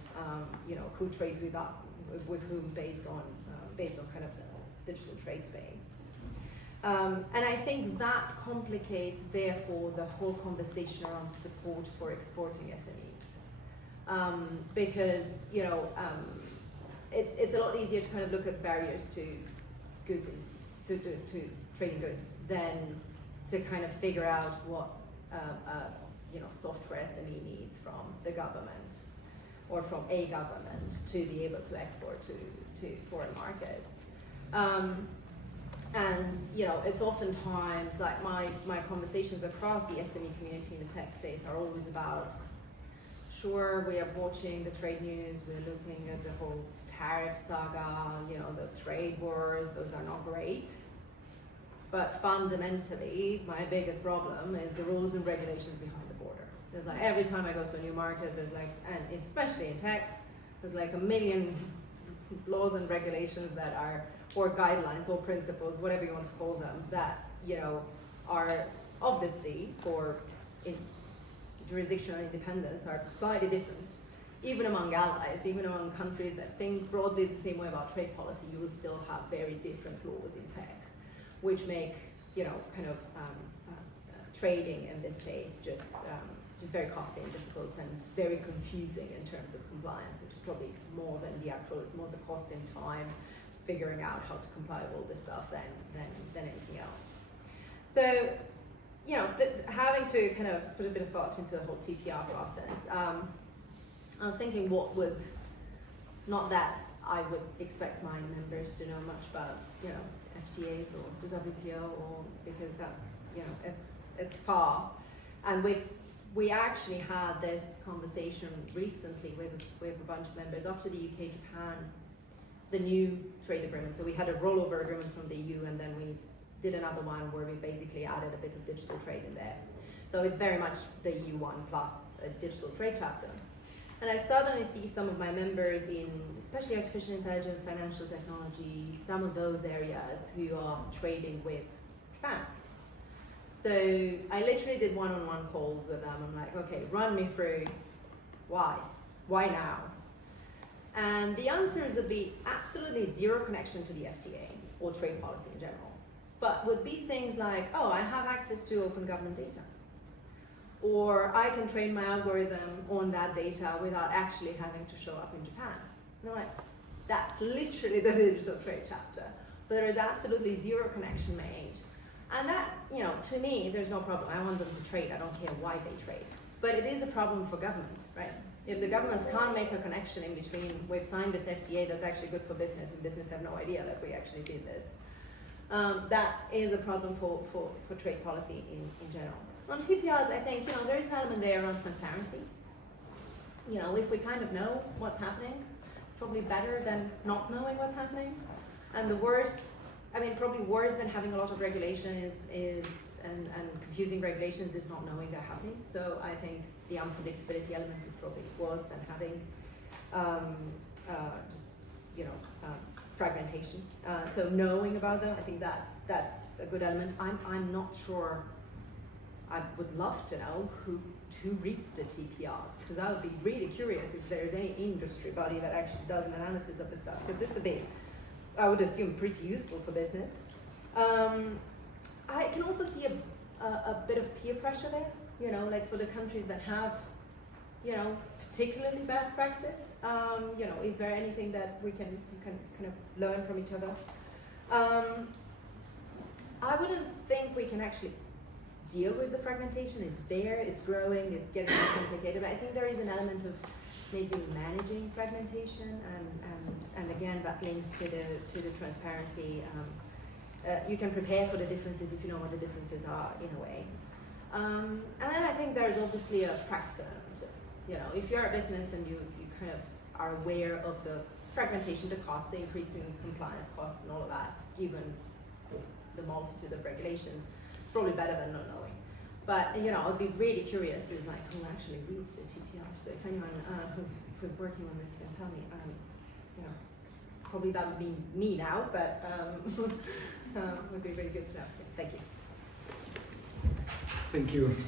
who trades with whom based on kind of the digital trade space. And I think that complicates, therefore, the whole conversation around support for exporting SMEs. Because, it's a lot easier to kind of look at barriers to goods, to trading goods, than to kind of figure out what software SME needs from the government or from a government to be able to export to foreign markets. And it's oftentimes like my conversations across the SME community in the tech space are always about, sure, we are watching the trade news, we're looking at the whole tariff saga, the trade wars, those are not great. But fundamentally, my biggest problem is the rules and regulations behind the border. There's like, every time I go to a new market, there's like, and especially in tech, there's like a million laws and regulations that are, or guidelines or principles, whatever you want to call them, that are obviously for jurisdictional independence are slightly different. Even among allies, even among countries that think broadly the same way about trade policy, you will still have very different laws in tech, which make trading in this space just very costly and difficult and very confusing in terms of compliance, which is probably more than the actual. It's more the cost in time figuring out how to comply with all this stuff than anything else. So, having to kind of put a bit of thought into the whole TPR process, I was thinking not that I would expect my members to know much about, FTAs or the WTO, or because that's, it's far. And with we actually had this conversation recently with a bunch of members after the UK-Japan, the new trade agreement. So we had a rollover agreement from the EU, and then we did another one where we basically added a bit of digital trade in there. So it's very much the EU one plus a digital trade chapter. And I suddenly see some of my members in, especially artificial intelligence, financial technology, some of those areas who are trading with Japan. So I literally did one-on-one calls with them. I'm like, okay, run me through why? Why now? And the answers would be absolutely zero connection to the FTA or trade policy in general, but would be things like, oh, I have access to open government data, or I can train my algorithm on that data without actually having to show up in Japan. And I'm like, that's literally the digital trade chapter, but there is absolutely zero connection made. And that, you know, to me, there's no problem. I want them to trade. I don't care why they trade. But it is a problem for governments, right? If the governments can't make a connection in between, we've signed this FTA that's actually good for business, and business have no idea that we actually did this, that is a problem for trade policy in general. On TPRs, I think, you know, there is an element there around transparency. You know, if we kind of know what's happening, probably better than not knowing what's happening. And the worst, I mean, probably worse than having a lot of regulation and confusing regulations is not knowing they're happening. So I think the unpredictability element is probably worse than having fragmentation. So knowing about them, I think that's a good element. I'm not sure. I would love to know who reads the TPRs, because I would be really curious if there's any industry body that actually does an analysis of this stuff, because this would be, I would assume, pretty useful for business. I can also see a bit of peer pressure there, you know, like for the countries that have, you know, particularly best practice. You know, is there anything that you can kind of learn from each other? I wouldn't think we can actually deal with the fragmentation. It's there, it's growing, it's getting more complicated. But I think there is an element of maybe managing fragmentation, and again that links to the transparency. You can prepare for the differences if you know what the differences are in a way. And then I think there's obviously a practical element. You know, if you're a business and you kind of are aware of the fragmentation, the cost, the increasing compliance costs and all of that, given the multitude of regulations, it's probably better than not knowing. But, you know, I'd be really curious is like who actually reads the TPR. So if anyone who's working on this can tell me, you know, probably that would be me now, but would be really good to know. Thank you.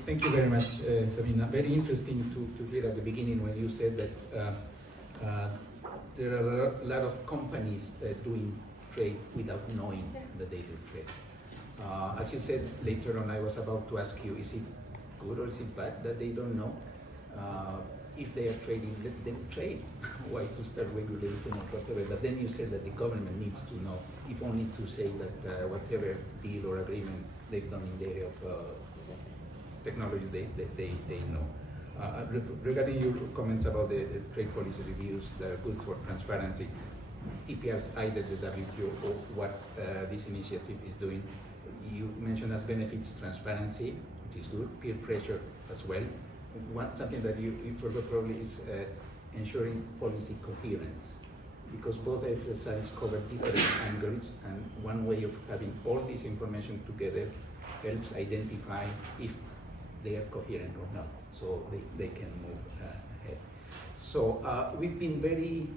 Thank you very much, Sabina. Very interesting to hear at the beginning when you said that there are a lot of companies doing trade without knowing that they do trade. As you said later on, I was about to ask you, is it good or is it bad that they don't know? If they are trading, let them trade. Why to start regulating or whatever? But then you said that the government needs to know, if only to say that whatever deal or agreement they've done in the area of technology, they know. Regarding your comments about the trade policy reviews that are good for transparency, TPRs, either the WTO or what this initiative is doing, you mentioned as benefits transparency, which is good, peer pressure as well. Something that you forgot probably is ensuring policy coherence, because both exercises cover different angles, and one way of having all this information together helps identify if they are coherent or not, so they can move ahead. So we've been very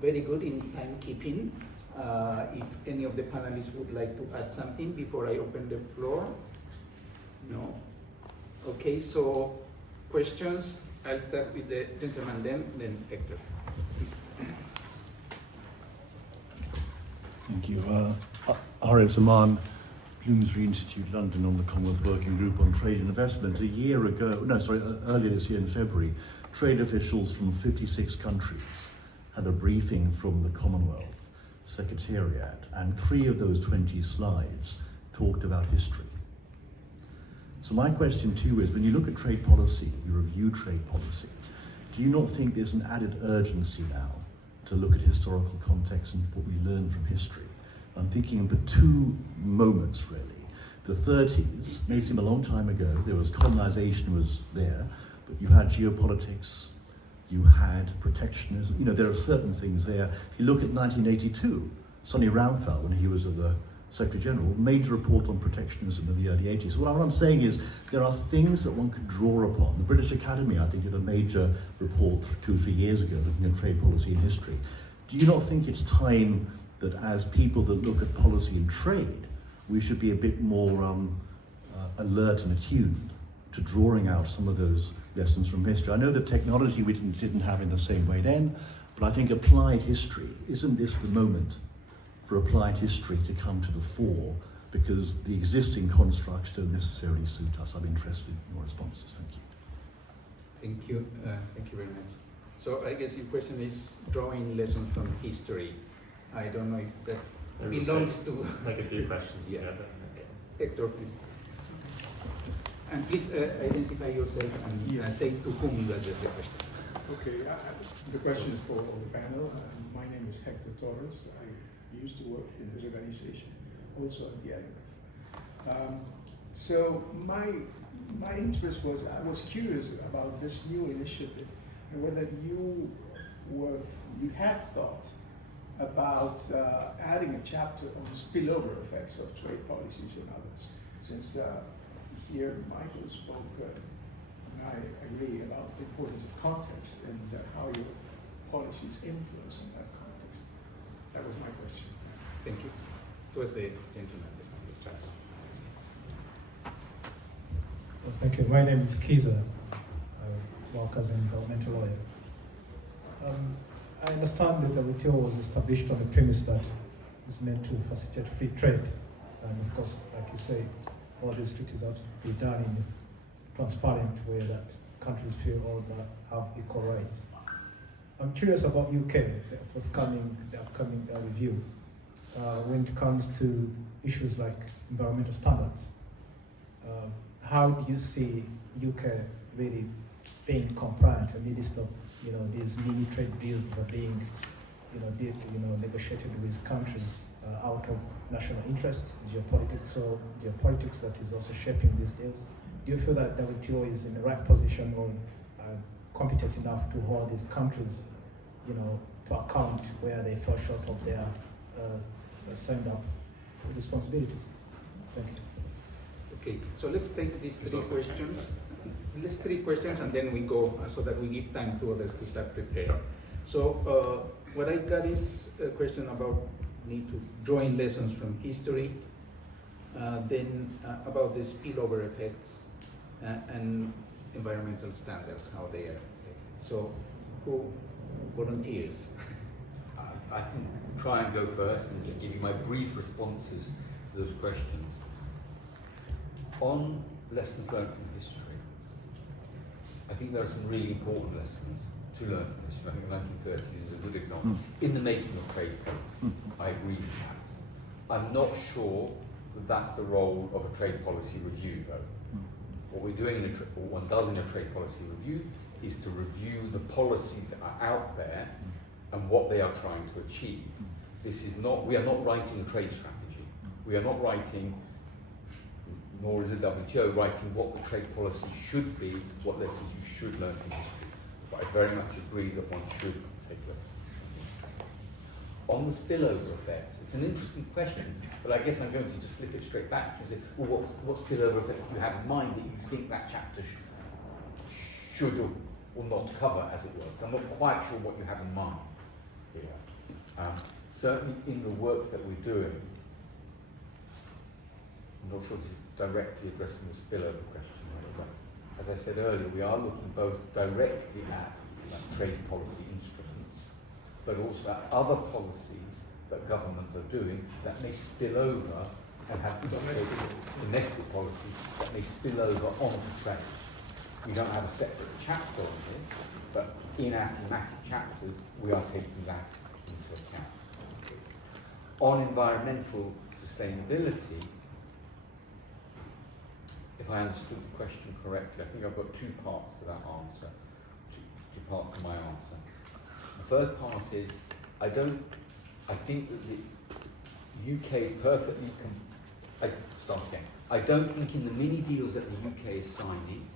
good in timekeeping. If any of the panelists would like to add something before I open the floor? No? Okay, so questions? I'll start with the gentleman then Hector. Thank you. R.S. Amar, Bloomsbury Institute, London, on the Commonwealth Working Group on Trade and Investment. Earlier this year in February, trade officials from 56 countries had a briefing from the Commonwealth Secretariat, and 3 of those 20 slides talked about history. So my question to you is, when you look at trade policy, you review trade policy, do you not think there's an added urgency now to look at historical context and what we learn from history? I'm thinking of the 2 moments really. The 30s may seem a long time ago, there was colonization was there, but you had geopolitics, you had protectionism. You know, there are certain things there. If you look at 1982, Sonny Ramphal, when he was the Secretary General, made a report on protectionism in the early 80s. What I'm saying is there are things that one could draw upon. The British Academy, I think, did a major report 2 or 3 years ago looking at trade policy and history. Do you not think it's time that as people that look at policy and trade, we should be a bit more alert and attuned to drawing out some of those lessons from history? I know that technology we didn't have in the same way then, but I think applied history, isn't this the moment for applied history to come to the fore, because the existing constructs don't necessarily suit us? I'm interested in your responses. Thank you. Thank you. Thank you very much. So I guess your question is drawing lessons from history. I don't know if that belongs to... Take a few questions. Yeah. Hector, please. And please identify yourself and say to whom you address the question. Okay, the question is for all the panel. My name is Hector Torres. I used to work in this organization, also at the IMF. So my interest was, I was curious about this new initiative and whether you had thought about adding a chapter on the spillover effects of trade policies and others. Since here Michael spoke, and I agree about the importance of context and how your policies influence in that context. That was my question. Thank you. Towards the gentleman behind this chapter. Well, thank you. My name is Kiza. I work as an environmental lawyer. I understand that the WTO was established on the premise that it's meant to facilitate free trade. And of course, like you say, all these treaties have to be done in a transparent way that countries feel all that have equal rights. I'm curious about UK, the upcoming review, when it comes to issues like environmental standards. How do you see UK really being compliant amidst of these mini trade deals that are being negotiated with countries out of national interest, geopolitics that is also shaping these deals? Do you feel that WTO is in the right position or competent enough to hold these countries, to account where they fall short of their signed-up responsibilities? Thank you. Okay, so let's take these three questions. Let's three questions and then we go so that we give time to others to start preparing. So what I got is a question about need to drawing lessons from history, then about the spillover effects and environmental standards, how they are. So who volunteers? I can try and go first and just give you my brief responses to those questions. On lessons learned from history, I think there are some really important lessons to learn from history. I think the 1930s is a good example. In the making of trade policy, I agree with that. I'm not sure that that's the role of a trade policy review, though. What we're doing, what one does in a trade policy review, is to review the policies that are out there and what they are trying to achieve. We are not writing a trade strategy. We are not writing, nor is the WTO writing what the trade policy should be, what lessons you should learn from history. But I very much agree that one should take lessons. On the spillover effects, it's an interesting question, but I guess I'm going to just flip it straight back and say, well, what spillover effects do you have in mind that you think that chapter should or not cover, as it were? So I'm not quite sure what you have in mind here. Certainly in the work that we're doing, I'm not sure this is directly addressing the spillover question, right? But as I said earlier, we are looking both directly at trade policy instruments, but also at other policies that governments are doing that may spill over and have domestic policies that may spill over onto trade. We don't have a separate chapter on this, but in our thematic chapters, we are taking that into account. On environmental sustainability, if I understood the question correctly, I think I've got two parts to that answer, two parts to my answer. The first part is, I think that the UK is perfectly, I don't think in the mini deals that the UK is signing,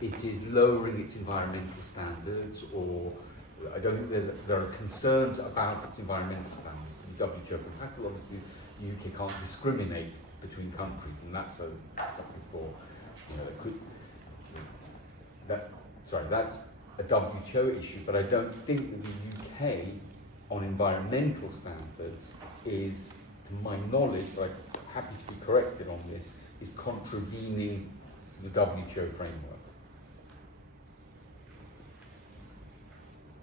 it is lowering its environmental standards, or I don't think there are concerns about its environmental standards to the WTO compatible. Obviously, the UK can't discriminate between countries, and that's something for, that's a WTO issue, but I don't think that the UK on environmental standards is, to my knowledge, but I'm happy to be corrected on this, is contravening the WTO framework.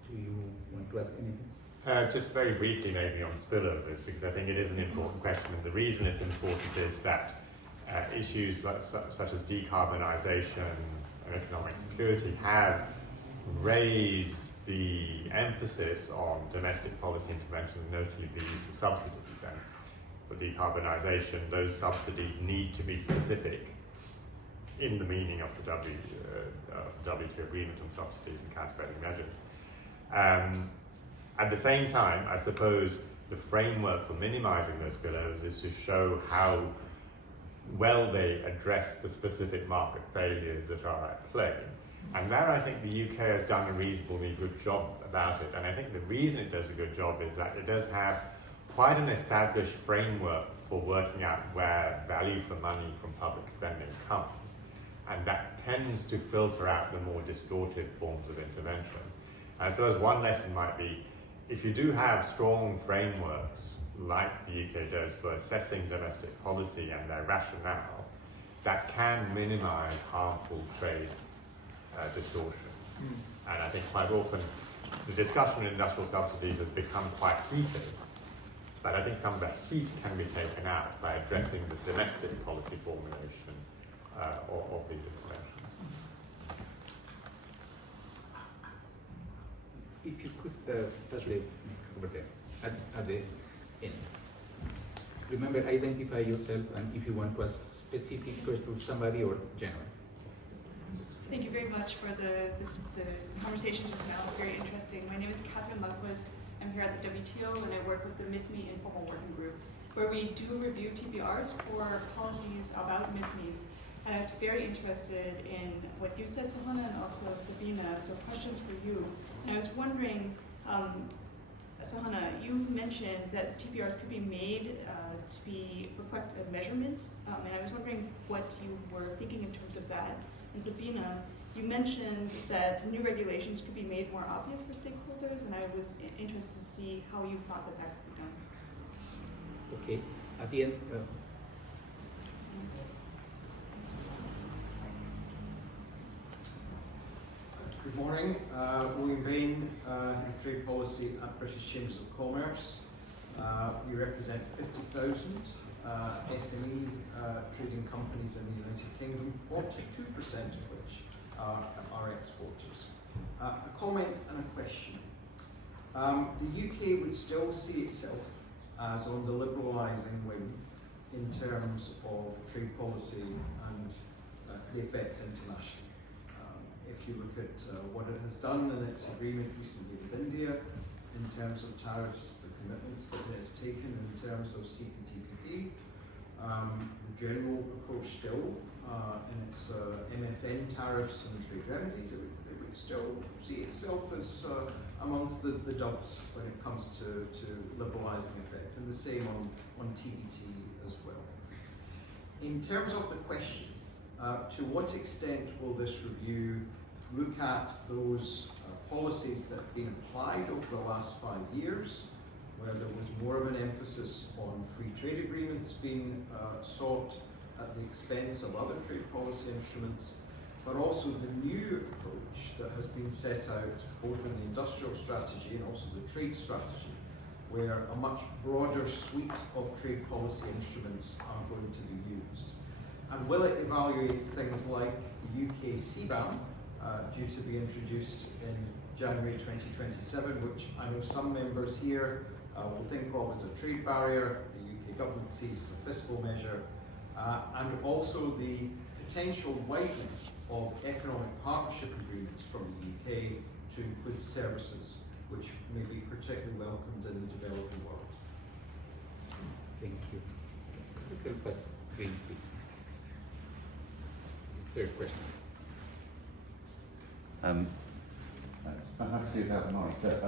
Do you want to add anything? Just very briefly maybe on spillovers, because I think it is an important question, and the reason it's important is that issues such as decarbonisation and economic security have raised the emphasis on domestic policy intervention, notably the use of subsidies. And for decarbonisation, those subsidies need to be specific in the meaning of the WTO agreement on subsidies and countervailing measures. At the same time, I suppose the framework for minimising those spillovers is to show how well they address the specific market failures that are at play. And there I think the UK has done a reasonably good job about it. And I think the reason it does a good job is that it does have quite an established framework for working out where value for money from public spending comes. And that tends to filter out the more distorted forms of intervention. And so as one lesson might be, if you do have strong frameworks like the UK does for assessing domestic policy and their rationale, that can minimise harmful trade distortion. And I think quite often the discussion on industrial subsidies has become quite heated, but I think some of that heat can be taken out by addressing the domestic policy formulation of these interventions. If you could, over there, at the end. Remember, identify yourself, and if you want to ask specific question to somebody or general. Thank you very much for the conversation just now. Very interesting. My name is Catherine Lundquist. I'm here at the WTO, and I work with the MISME Informal Working Group, where we do review TPRs for policies about MISMEs. And I was very interested in what you said, Sahana, and also Sabina. So questions for you. And I was wondering, Sahana, you mentioned that TPRs could be made to reflect a measurement, and I was wondering what you were thinking in terms of that. And Sabina, you mentioned that new regulations could be made more obvious for stakeholders, and I was interested to see how you thought that that could be done. Okay, at the end. Good morning. William Bain, Head of Trade Policy at British Chambers of Commerce. We represent 50,000 SME trading companies in the United Kingdom, 42% of which are exporters. A comment and a question. The UK would still see itself as on the liberalising wing in terms of trade policy and the effects internationally. If you look at what it has done in its agreement recently with India in terms of tariffs, the commitments that it has taken in terms of CPTPP, the general approach still in its MFN tariffs and trade remedies, it would still see itself as amongst the doves when it comes to liberalising effect, and the same on TPT as well. In terms of the question, to what extent will this review look at those policies that have been applied over the last 5 years, where there was more of an emphasis on free trade agreements being sought at the expense of other trade policy instruments, but also the new approach that has been set out both in the industrial strategy and also the trade strategy, where a much broader suite of trade policy instruments are going to be used. And will it evaluate things like the UK CBAM, due to be introduced in January 2027, which I know some members here will think of as a trade barrier, the UK government sees as a fiscal measure, and also the potential widening of economic partnership agreements from the UK to include services, which may be particularly welcomed in the developing world. Thank you. Could you help us, please? Third question. I'm happy to see without the mic, but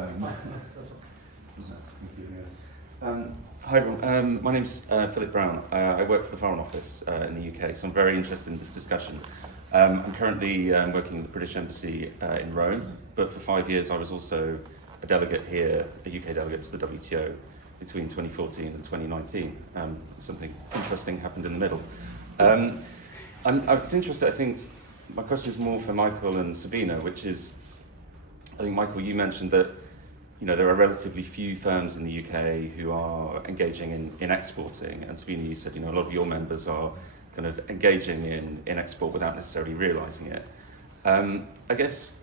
hi everyone, my name's Philip Brown. I work for the Foreign Office in the UK, so I'm very interested in this discussion. I'm currently working in the British Embassy in Rome, but for 5 years I was also a delegate here, a UK delegate to the WTO between 2014 and 2019. Something interesting happened in the middle. I was interested, I think, my question is more for Michael and Sabina, which is, I think, Michael, you mentioned that there are relatively few firms in the UK who are engaging in exporting, and Sabina, you said a lot of your members are kind of engaging in export without necessarily realising it. I guess,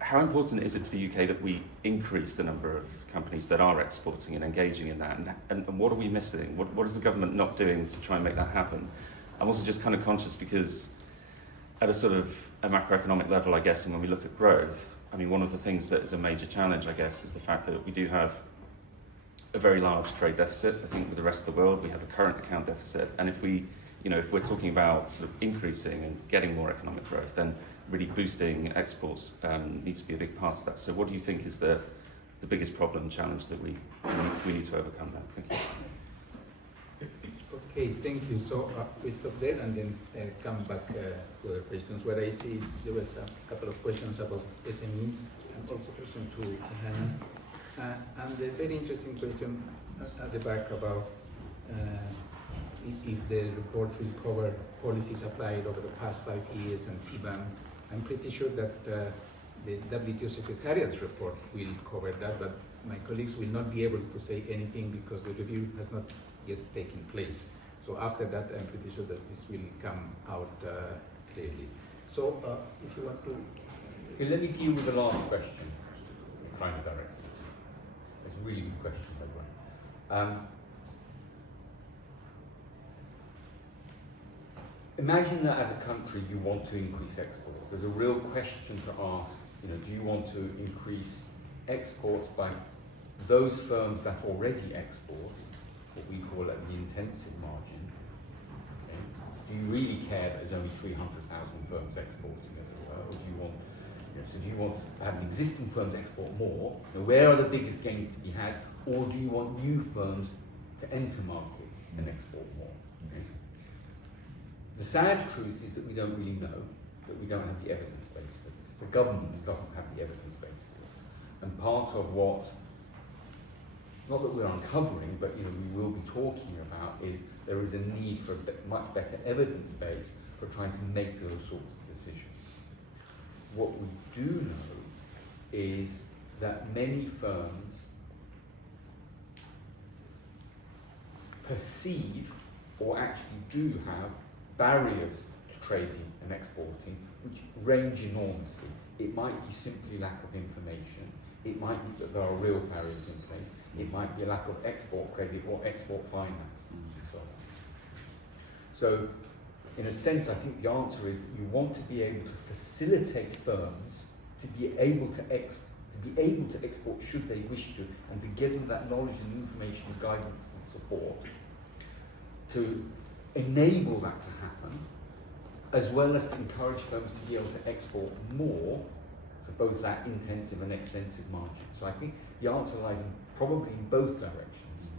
how important is it for the UK that we increase the number of companies that are exporting and engaging in that, and what are we missing? What is the government not doing to try and make that happen? I'm also just kind of conscious because at a sort of a macroeconomic level, I guess, and when we look at growth, I mean, one of the things that is a major challenge, I guess, is the fact that we do have a very large trade deficit. I think with the rest of the world, we have a current account deficit. And if we, if we're talking about sort of increasing and getting more economic growth, then really boosting exports needs to be a big part of that. So what do you think is the biggest problem, challenge that we need to overcome that? Thank you. Okay, thank you. So we stop there and then come back to other questions. What I see is there was a couple of questions about SMEs and also a question to Hannah. And a very interesting question at the back about if the report will cover policies applied over the past 5 years and CBAM. I'm pretty sure that the WTO Secretariat's report will cover that, but my colleagues will not be able to say anything because the review has not yet taken place. So after that, I'm pretty sure that this will come out clearly. So if you want to... Okay, let me deal with the last question, kind of directly. It's a really good question, by the way. Imagine that as a country you want to increase exports. There's a real question to ask, do you want to increase exports by those firms that already export, what we call the intensive margin? Okay? Do you really care that there's only 300,000 firms exporting, as it were, or do you want, so do you want to have the existing firms export more? Where are the biggest gains to be had, or do you want new firms to enter markets and export more? Okay? The sad truth is that we don't really know, that we don't have the evidence base for this. The government doesn't have the evidence base for this, and part of what, not that we're uncovering, but we will be talking about, is there is a need for a much better evidence base for trying to make those sorts of decisions. What we do know is that many firms perceive or actually do have barriers to trading and exporting which range enormously. It might be simply lack of information. It might be that there are real barriers in place. It might be a lack of export credit or export finance, and so on. So, in a sense, I think the answer is that you want to be able to facilitate firms to be able to export should they wish to, and to give them that knowledge and information, guidance and support to enable that to happen, as well as to encourage firms to be able to export more for both that intensive and extensive margin. So I think the answer lies probably in both directions,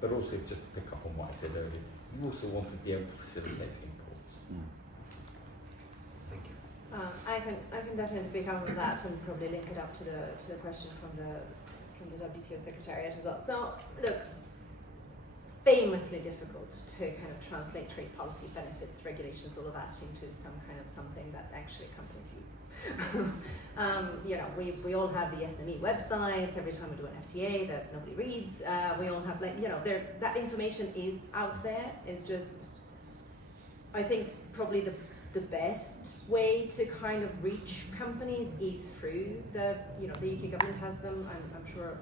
but also just to pick up on what I said earlier, you also want to be able to facilitate imports. Thank you. I can definitely pick up on that and probably link it up to the question from the WTO Secretariat as well. So look, famously difficult to kind of translate trade policy benefits, regulations, all of that into some kind of something that actually companies use. We all have the SME websites every time we do an FTA that nobody reads. We all have that information is out there. It's just, I think probably the best way to kind of reach companies is through the UK government has them. I'm sure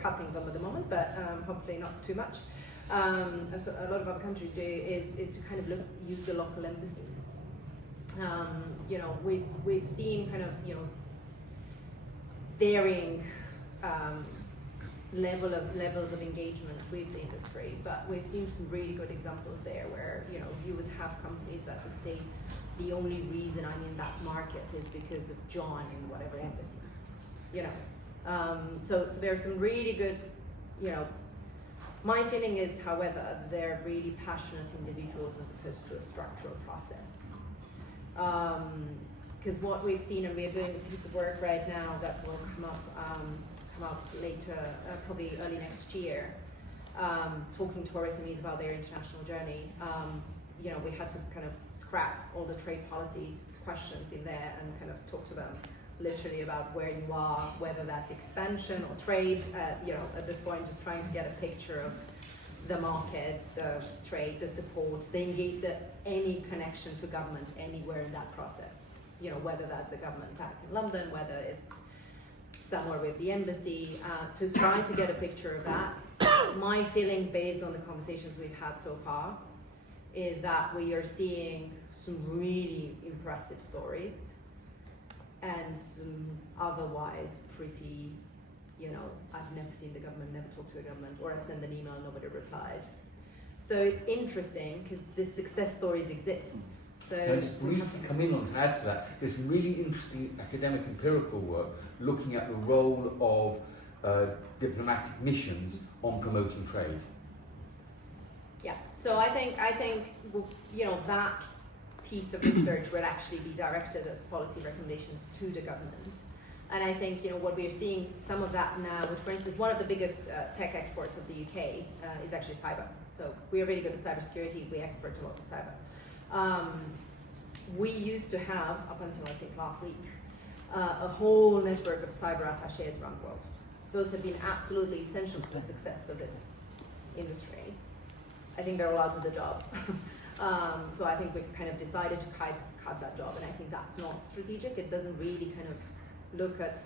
cutting them at the moment, but hopefully not too much. As a lot of other countries do, is to kind of use the local embassies. We've seen kind of varying levels of engagement with the industry, but we've seen some really good examples there where you would have companies that would say, the only reason I'm in that market is because of John in whatever embassy, you know. So there are some really good, you know. My feeling is, however, they're really passionate individuals as opposed to a structural process. Because what we've seen, and we're doing a piece of work right now that will come up later, probably early next year, talking to our SMEs about their international journey. You know, we had to kind of scrap all the trade policy questions in there and kind of talk to them literally about where you are, whether that's expansion or trade, you know, at this point just trying to get a picture of the markets, the trade, the support, any connection to government anywhere in that process. You know, whether that's the government back in London, whether it's somewhere with the embassy, to try to get a picture of that. My feeling, based on the conversations we've had so far, is that we are seeing some really impressive stories and some otherwise pretty, you know, I've never seen the government, never talked to the government, or I've sent an email and nobody replied. So it's interesting because the success stories exist. So can I just briefly come in on to add to that? There's some really interesting academic empirical work looking at the role of diplomatic missions on promoting trade. Yeah, so I think you know, that piece of research will actually be directed as policy recommendations to the government. And I think, you know, what we're seeing some of that now, which for instance, one of the biggest tech exports of the UK is actually cyber. So we are really good at cybersecurity, we export a lot of cyber. We used to have, up until I think last week, a whole network of cyber attachés around the world. Those have been absolutely essential to the success of this industry. I think they're all out of the job. So I think we've kind of decided to cut that job, and I think that's not strategic. It doesn't really kind of look at,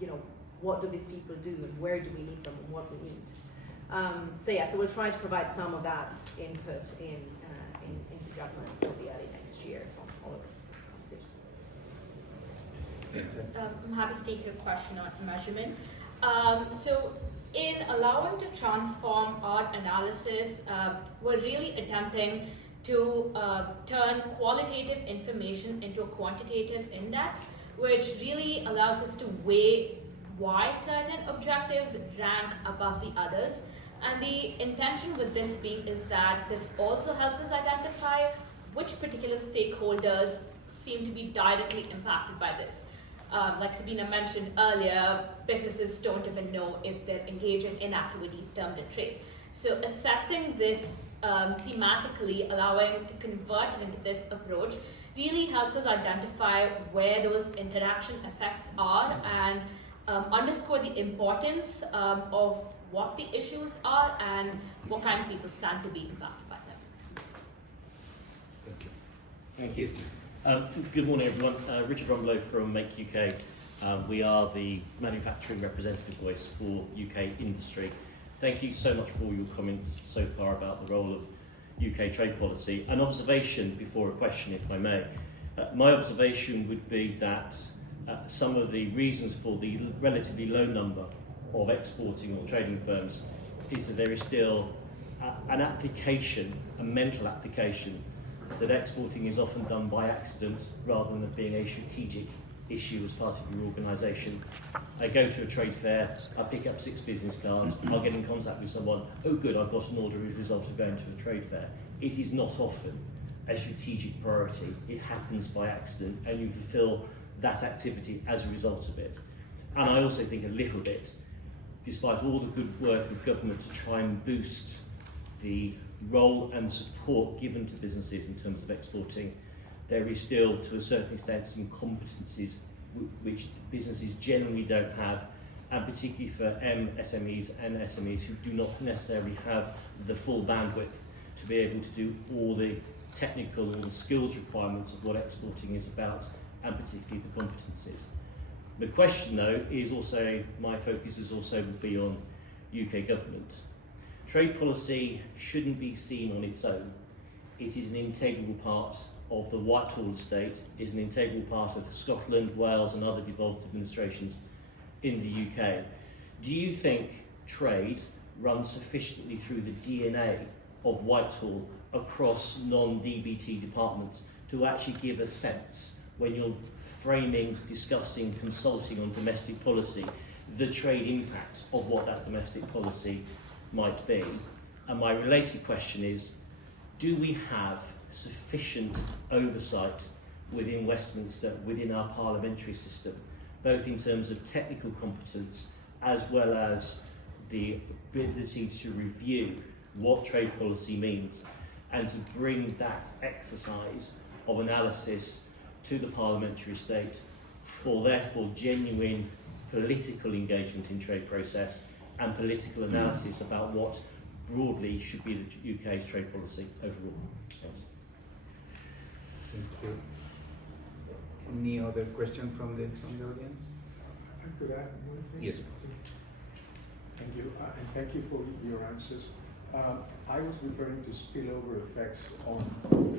you know, what do these people do and where do we need them and what we need. So yeah, so we'll try to provide some of that input into government probably early next year from all of us conversations. I'm happy to take your question on measurement. So in allowing to transform art analysis, we're really attempting to turn qualitative information into a quantitative index, which really allows us to weigh why certain objectives rank above the others. And the intention with this being is that this also helps us identify which particular stakeholders seem to be directly impacted by this. Like Sabina mentioned earlier, businesses don't even know if they're engaging in activities termed in trade. So assessing this thematically, allowing to convert it into this approach, really helps us identify where those interaction effects are and underscore the importance of what the issues are and what kind of people stand to be impacted by them. Thank you. Good morning, everyone. Richard Rumbelow from Make UK. We are the manufacturing representative voice for UK industry. Thank you so much for all your comments so far about the role of UK trade policy. An observation before a question, if I may. My observation would be that some of the reasons for the relatively low number of exporting or trading firms is that there is still an application, a mental application, that exporting is often done by accident rather than being a strategic issue as part of your organisation. I go to a trade fair, I pick up 6 business cards, I'll get in contact with someone, oh good, I've got an order as a result of going to a trade fair. It is not often a strategic priority. It happens by accident and you fulfil that activity as a result of it. And I also think a little bit, despite all the good work of government to try and boost the role and support given to businesses in terms of exporting, there is still, to a certain extent, some competencies which businesses generally don't have, and particularly for SMEs and SMEs who do not necessarily have the full bandwidth to be able to do all the technical or the skills requirements of what exporting is about, and particularly the competencies. The question, though, is also, my focus is also would be on UK government. Trade policy shouldn't be seen on its own. It is an integral part of the Whitehall estate, is an integral part of Scotland, Wales and other devolved administrations in the UK. Do you think trade runs sufficiently through the DNA of Whitehall across non-DBT departments to actually give a sense when you're framing, discussing, consulting on domestic policy, the trade impacts of what that domestic policy might be. And my related question is, do we have sufficient oversight within Westminster, within our parliamentary system, both in terms of technical competence as well as the ability to review what trade policy means and to bring that exercise of analysis to the parliamentary state for therefore genuine political engagement in trade process and political analysis about what broadly should be the UK's trade policy overall. Thanks. Thank you. Any other question from the audience? I could add one thing? Yes. Thank you, and thank you for your answers. I was referring to spillover effects on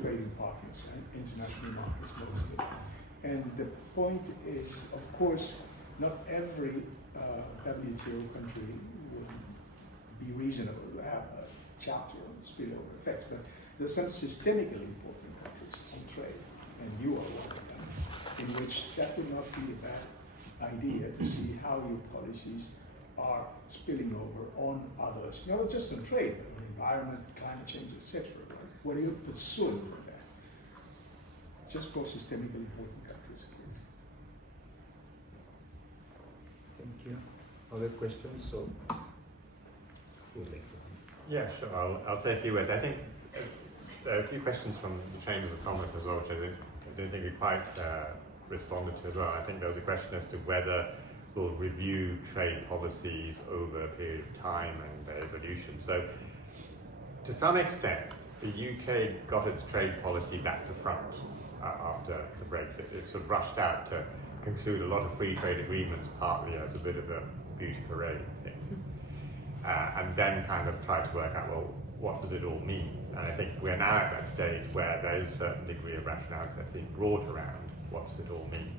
trading partners and international markets mostly. And the point is, of course, not every WTO country will be reasonable to have a chapter on spillover effects, but there's some systemically important countries on trade, and you are one of them, in which that would not be a bad idea to see how your policies are spilling over on others, not just on trade, but on environment, climate change, etc. What are you pursuing for that? Just for systemically important countries. Thank you. Other questions? So, who would like to? Yeah, sure. I'll say a few words. I think there are a few questions from the Chambers of Commerce as well, which I didn't think we quite responded to as well. I think there was a question as to whether we'll review trade policies over a period of time and their evolution. So, to some extent, the UK got its trade policy back to front after the Brexit. It sort of rushed out to conclude a lot of free trade agreements, partly as a bit of a beauty parade thing, and then kind of tried to work out, well, what does it all mean? And I think we're now at that stage where there is a certain degree of rationality that's being brought around what does it all mean.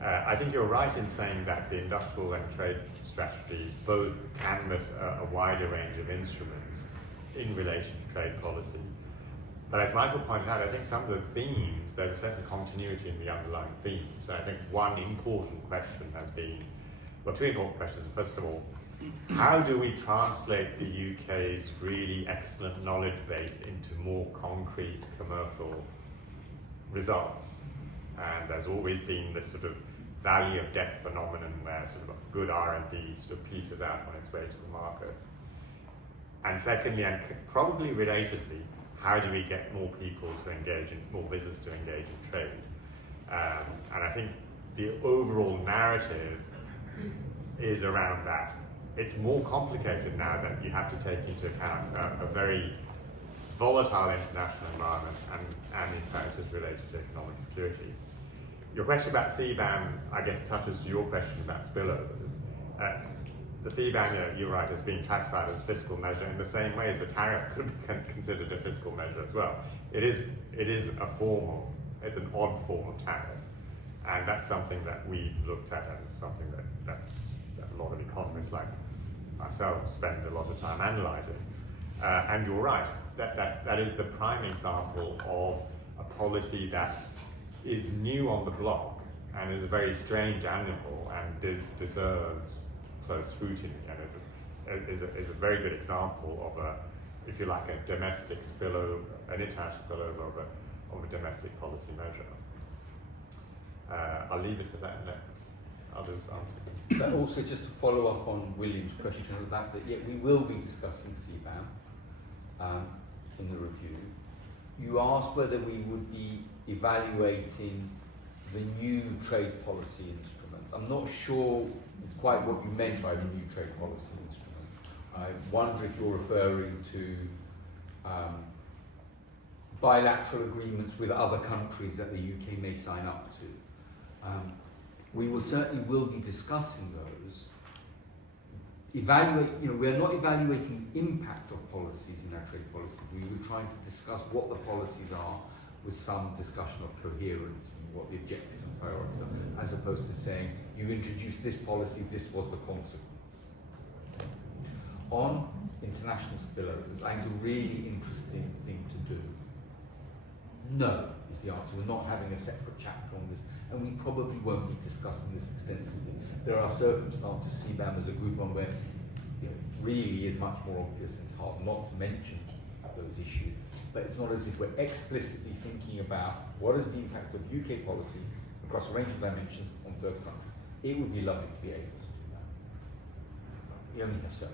I think you're right in saying that the industrial and trade strategies both canvass a wider range of instruments in relation to trade policy. But as Michael pointed out, I think some of the themes, there's a certain continuity in the underlying themes. So I think one important question has been, well, two important questions. First of all, how do we translate the UK's really excellent knowledge base into more concrete commercial results? And there's always been this sort of valley of death phenomenon where sort of good R&D sort of peters out on its way to the market. And secondly, and probably relatedly, how do we get more people to engage in, more business to engage in trade? And I think the overall narrative is around that. It's more complicated now that you have to take into account a very volatile international environment and impacts related to economic security. Your question about CBAM, I guess, touches your question about spillovers. The CBAM, you're right, is being classified as a fiscal measure in the same way as the tariff could be considered a fiscal measure as well. It is a form of, it's an odd form of tariff, and that's something that we've looked at, and it's something that a lot of economists like ourselves spend a lot of time analysing. And you're right, that is the prime example of a policy that is new on the block and is a very strange animal and deserves close scrutiny, and is a very good example of a, if you like, a domestic spillover, an international spillover of a domestic policy measure. I'll leave it at that and let others answer them. But also, just to follow up on William's question about that, we will be discussing CBAM in the review. You asked whether we would be evaluating the new trade policy instruments. I'm not sure quite what you meant by the new trade policy instruments. I wonder if you're referring to bilateral agreements with other countries that the UK may sign up to. We will certainly be discussing those. We're not evaluating the impact of policies in our trade policy. We were trying to discuss what the policies are with some discussion of coherence and what the objectives and priorities are, as opposed to saying, you introduced this policy, this was the consequence. On international spillovers, I think it's a really interesting thing to do. No, is the answer. We're not having a separate chapter on this, and we probably won't be discussing this extensively. There are circumstances, CBAM as a group one, where really is much more obvious, and it's hard not to mention those issues. But it's not as if we're explicitly thinking about what is the impact of UK policy across a range of dimensions on third countries. It would be lovely to be able to do that. We only have so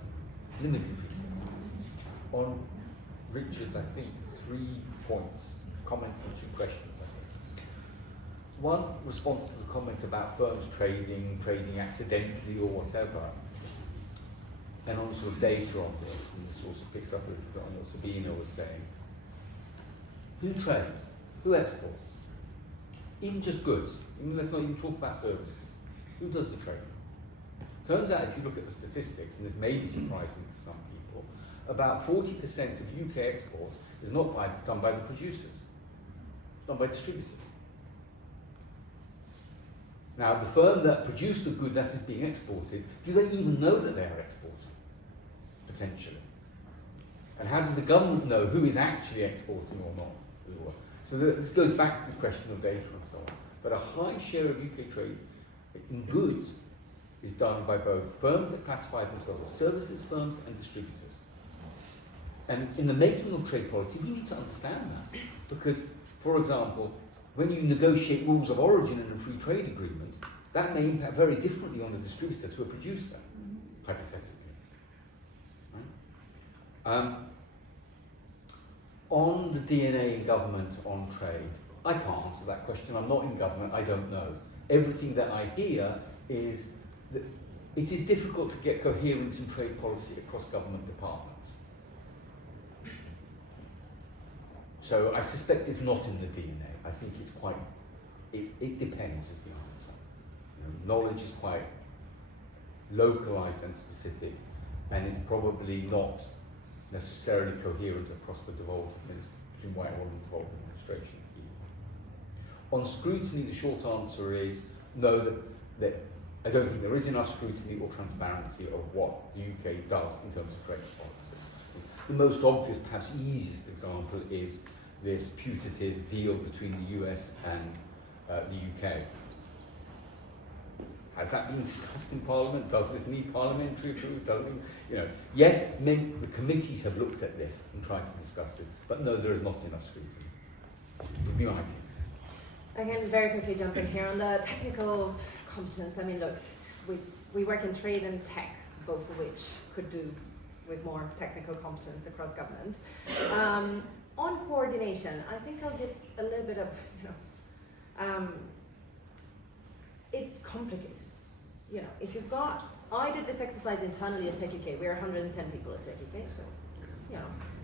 limited resources. On Richard's, I think, 3 points, comments and 2 questions, I think. One, response to the comment about firms trading accidentally or whatever, and also data on this, and this also picks up with what Sabina was saying. Who trades? Who exports? Even just goods. Let's not even talk about services. Who does the trading? Turns out, if you look at the statistics, and this may be surprising to some people, about 40% of UK exports is not done by the producers. It's done by distributors. Now, the firm that produced the good that is being exported, do they even know that they are exporting? Potentially. And how does the government know who is actually exporting or not? So this goes back to the question of data and so on. But a high share of UK trade in goods is done by both firms that classify themselves as services firms and distributors. And in the making of trade policy, we need to understand that. Because, for example, when you negotiate rules of origin in a free trade agreement, that may impact very differently on the distributor to a producer, hypothetically. Right? On the DNA in government on trade, I can't answer that question. I'm not in government, I don't know. Everything that I hear is that it is difficult to get coherence in trade policy across government departments. So I suspect it's not in the DNA. I think it's quite, it depends is the answer. Knowledge is quite localized and specific, and it's probably not necessarily coherent across the devolved between Whitehall and devolved administration. On scrutiny, the short answer is no, that I don't think there is enough scrutiny or transparency of what the UK does in terms of trade policies. The most obvious, perhaps easiest example is this putative deal between the US and the UK. Has that been discussed in Parliament? Does this need parliamentary approval? Doesn't it? Yes, the committees have looked at this and tried to discuss it, but no, there is not enough scrutiny. Would be my view. Again, very quickly jumping here on the technical competence. I mean, look, we work in trade and tech, both of which could do with more technical competence across government. On coordination, I think I'll give a little bit of, it's complicated. If you've got, I did this exercise internally at TechUK. We're 110 people at TechUK, so,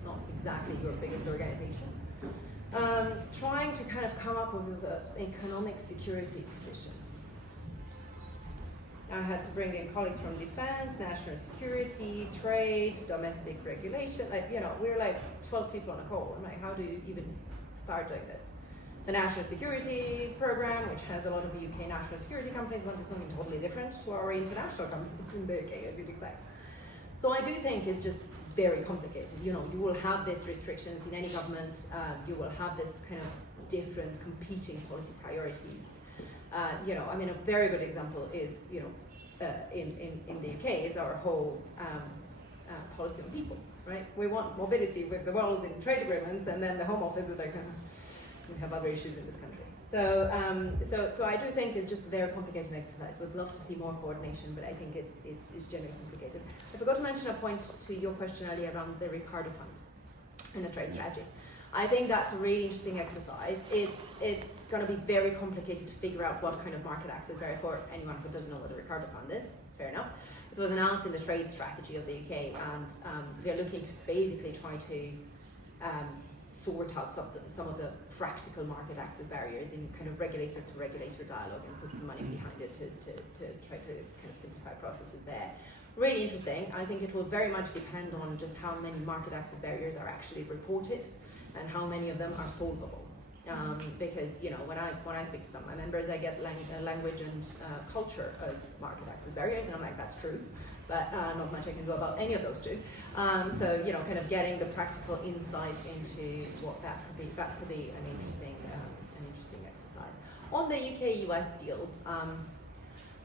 not exactly your biggest organization. Trying to kind of come up with an economic security position. I had to bring in colleagues from defense, national security, trade, domestic regulation. We're like 12 people on a call. I'm like, how do you even start doing this? The national security program, which has a lot of the UK national security companies, wanted something totally different to our international companies in the UK, as you'd expect. So I do think it's just very complicated. You will have these restrictions in any government. You will have this kind of different competing policy priorities. A very good example is, in the UK is our whole policy on people, right? We want mobility with the world in trade agreements, and then the Home Office is like, we have other issues in this country. So I do think it's just a very complicated exercise. We'd love to see more coordination, but I think it's generally complicated. I forgot to mention a point to your question earlier around the Ricardo Fund and the trade strategy. I think that's a really interesting exercise. It's going to be very complicated to figure out what kind of market access barrier for anyone who doesn't know what the Ricardo Fund is. Fair enough. It was announced in the trade strategy of the UK, and they're looking to basically try to sort out some of the practical market access barriers in kind of regulator to regulator dialogue and put some money behind it to try to kind of simplify processes there. Really interesting. I think it will very much depend on just how many market access barriers are actually reported and how many of them are solvable. Because when I speak to some of my members, I get language and culture as market access barriers, and I'm like, that's true. but not much I can do about any of those two. So, you know, kind of getting the practical insight into what that could be an interesting exercise. On the UK-US deal,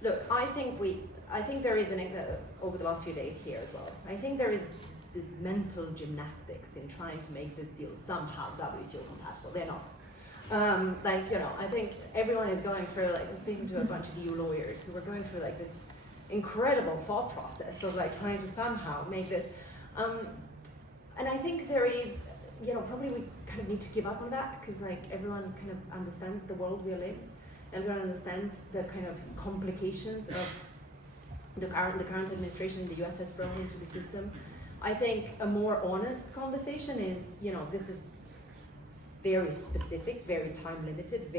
look, I think there is over the last few days here as well, I think there is this mental gymnastics in trying to make this deal somehow WTO compatible. They're not. Like, you know, I think everyone is going through, like, I'm speaking to a bunch of EU lawyers who are going through like this incredible thought process of like trying to somehow make this, and I think there is, you know, probably we kind of need to give up on that, because like everyone kind of understands the world we're in, everyone understands the kind of complications of the current administration in the US has thrown into the system. I think a more honest conversation is, you know, this is very specific, very time limited,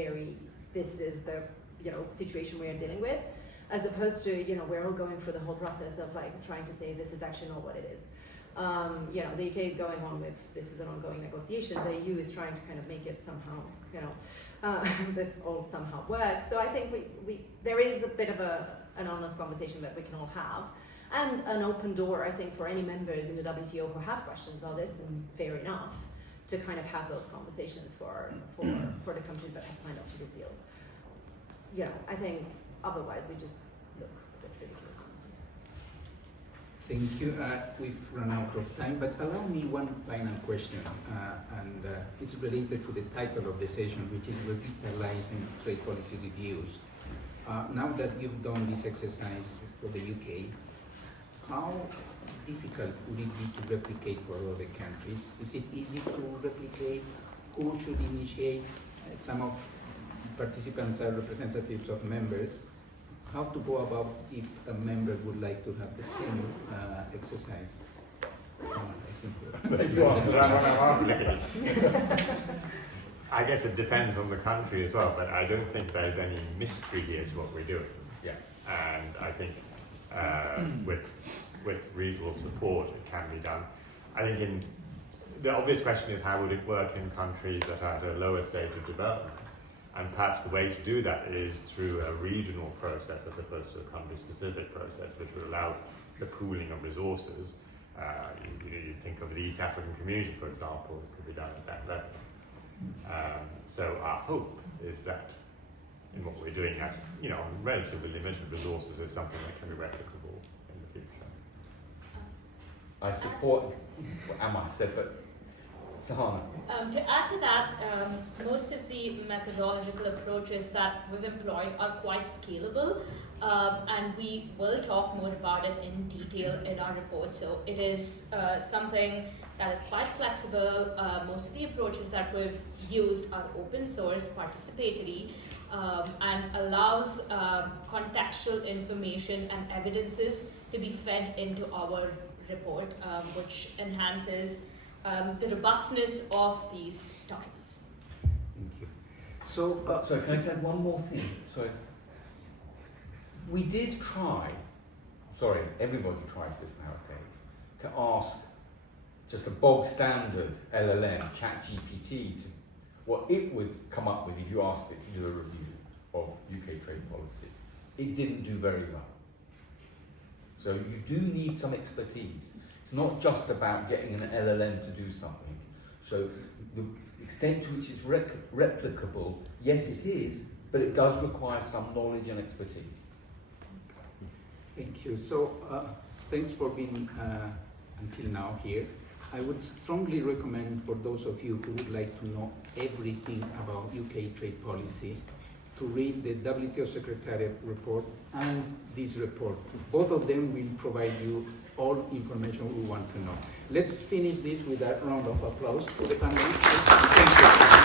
this is the, you know, situation we are dealing with, as opposed to, you know, we're all going through the whole process of like trying to say this is actually not what it is. You know, the UK is going on with, this is an ongoing negotiation, the EU is trying to kind of make it somehow, you know, this all somehow works. So I think there is a bit of an honest conversation that we can all have, and an open door, I think, for any members in the WTO who have questions about this, and fair enough, to kind of have those conversations for the countries that have signed up to these deals. You know, I think otherwise we just look a bit ridiculous. Thank you. We've run out of time, but allow me one final question, and it's related to the title of the session, which is Revitalising Trade Policy Reviews. Now that you've done this exercise for the UK, how difficult would it be to replicate for other countries? Is it easy to replicate? Who should initiate? Some of participants are representatives of members. How to go about if a member would like to have the same exercise? I guess it depends on the country as well, but I don't think there's any mystery here to what we're doing. Yeah. And I think with reasonable support it can be done. I think the obvious question is, how would it work in countries that are at a lower stage of development? And perhaps the way to do that is through a regional process as opposed to a country-specific process, which would allow the pooling of resources. You think of the East African community, for example, it could be done at that level. So our hope is that in what we're doing at, you know, relatively limited resources is something that can be replicable in the future. I support what Amar said, but Sahana. To add to that, most of the methodological approaches that we've employed are quite scalable, and we will talk more about it in detail in our report. So it is something that is quite flexible. Most of the approaches that we've used are open source, participatory, and allows contextual information and evidences to be fed into our report, which enhances the robustness of these documents. Thank you. So, sorry, can I say one more thing? Sorry. We did try, sorry, everybody tries this nowadays, to ask just a bog standard LLM, ChatGPT, to what it would come up with if you asked it to do a review of UK trade policy. It didn't do very well. So you do need some expertise. It's not just about getting an LLM to do something. So the extent to which it's replicable, yes it is, but it does require some knowledge and expertise. thank you. So thanks for being until now here. I would strongly recommend for those of you who would like to know everything about UK trade policy to read the WTO Secretariat report and this report. Both of them will provide you all information we want to know. Let's finish this with a round of applause for the panelists. Thank you.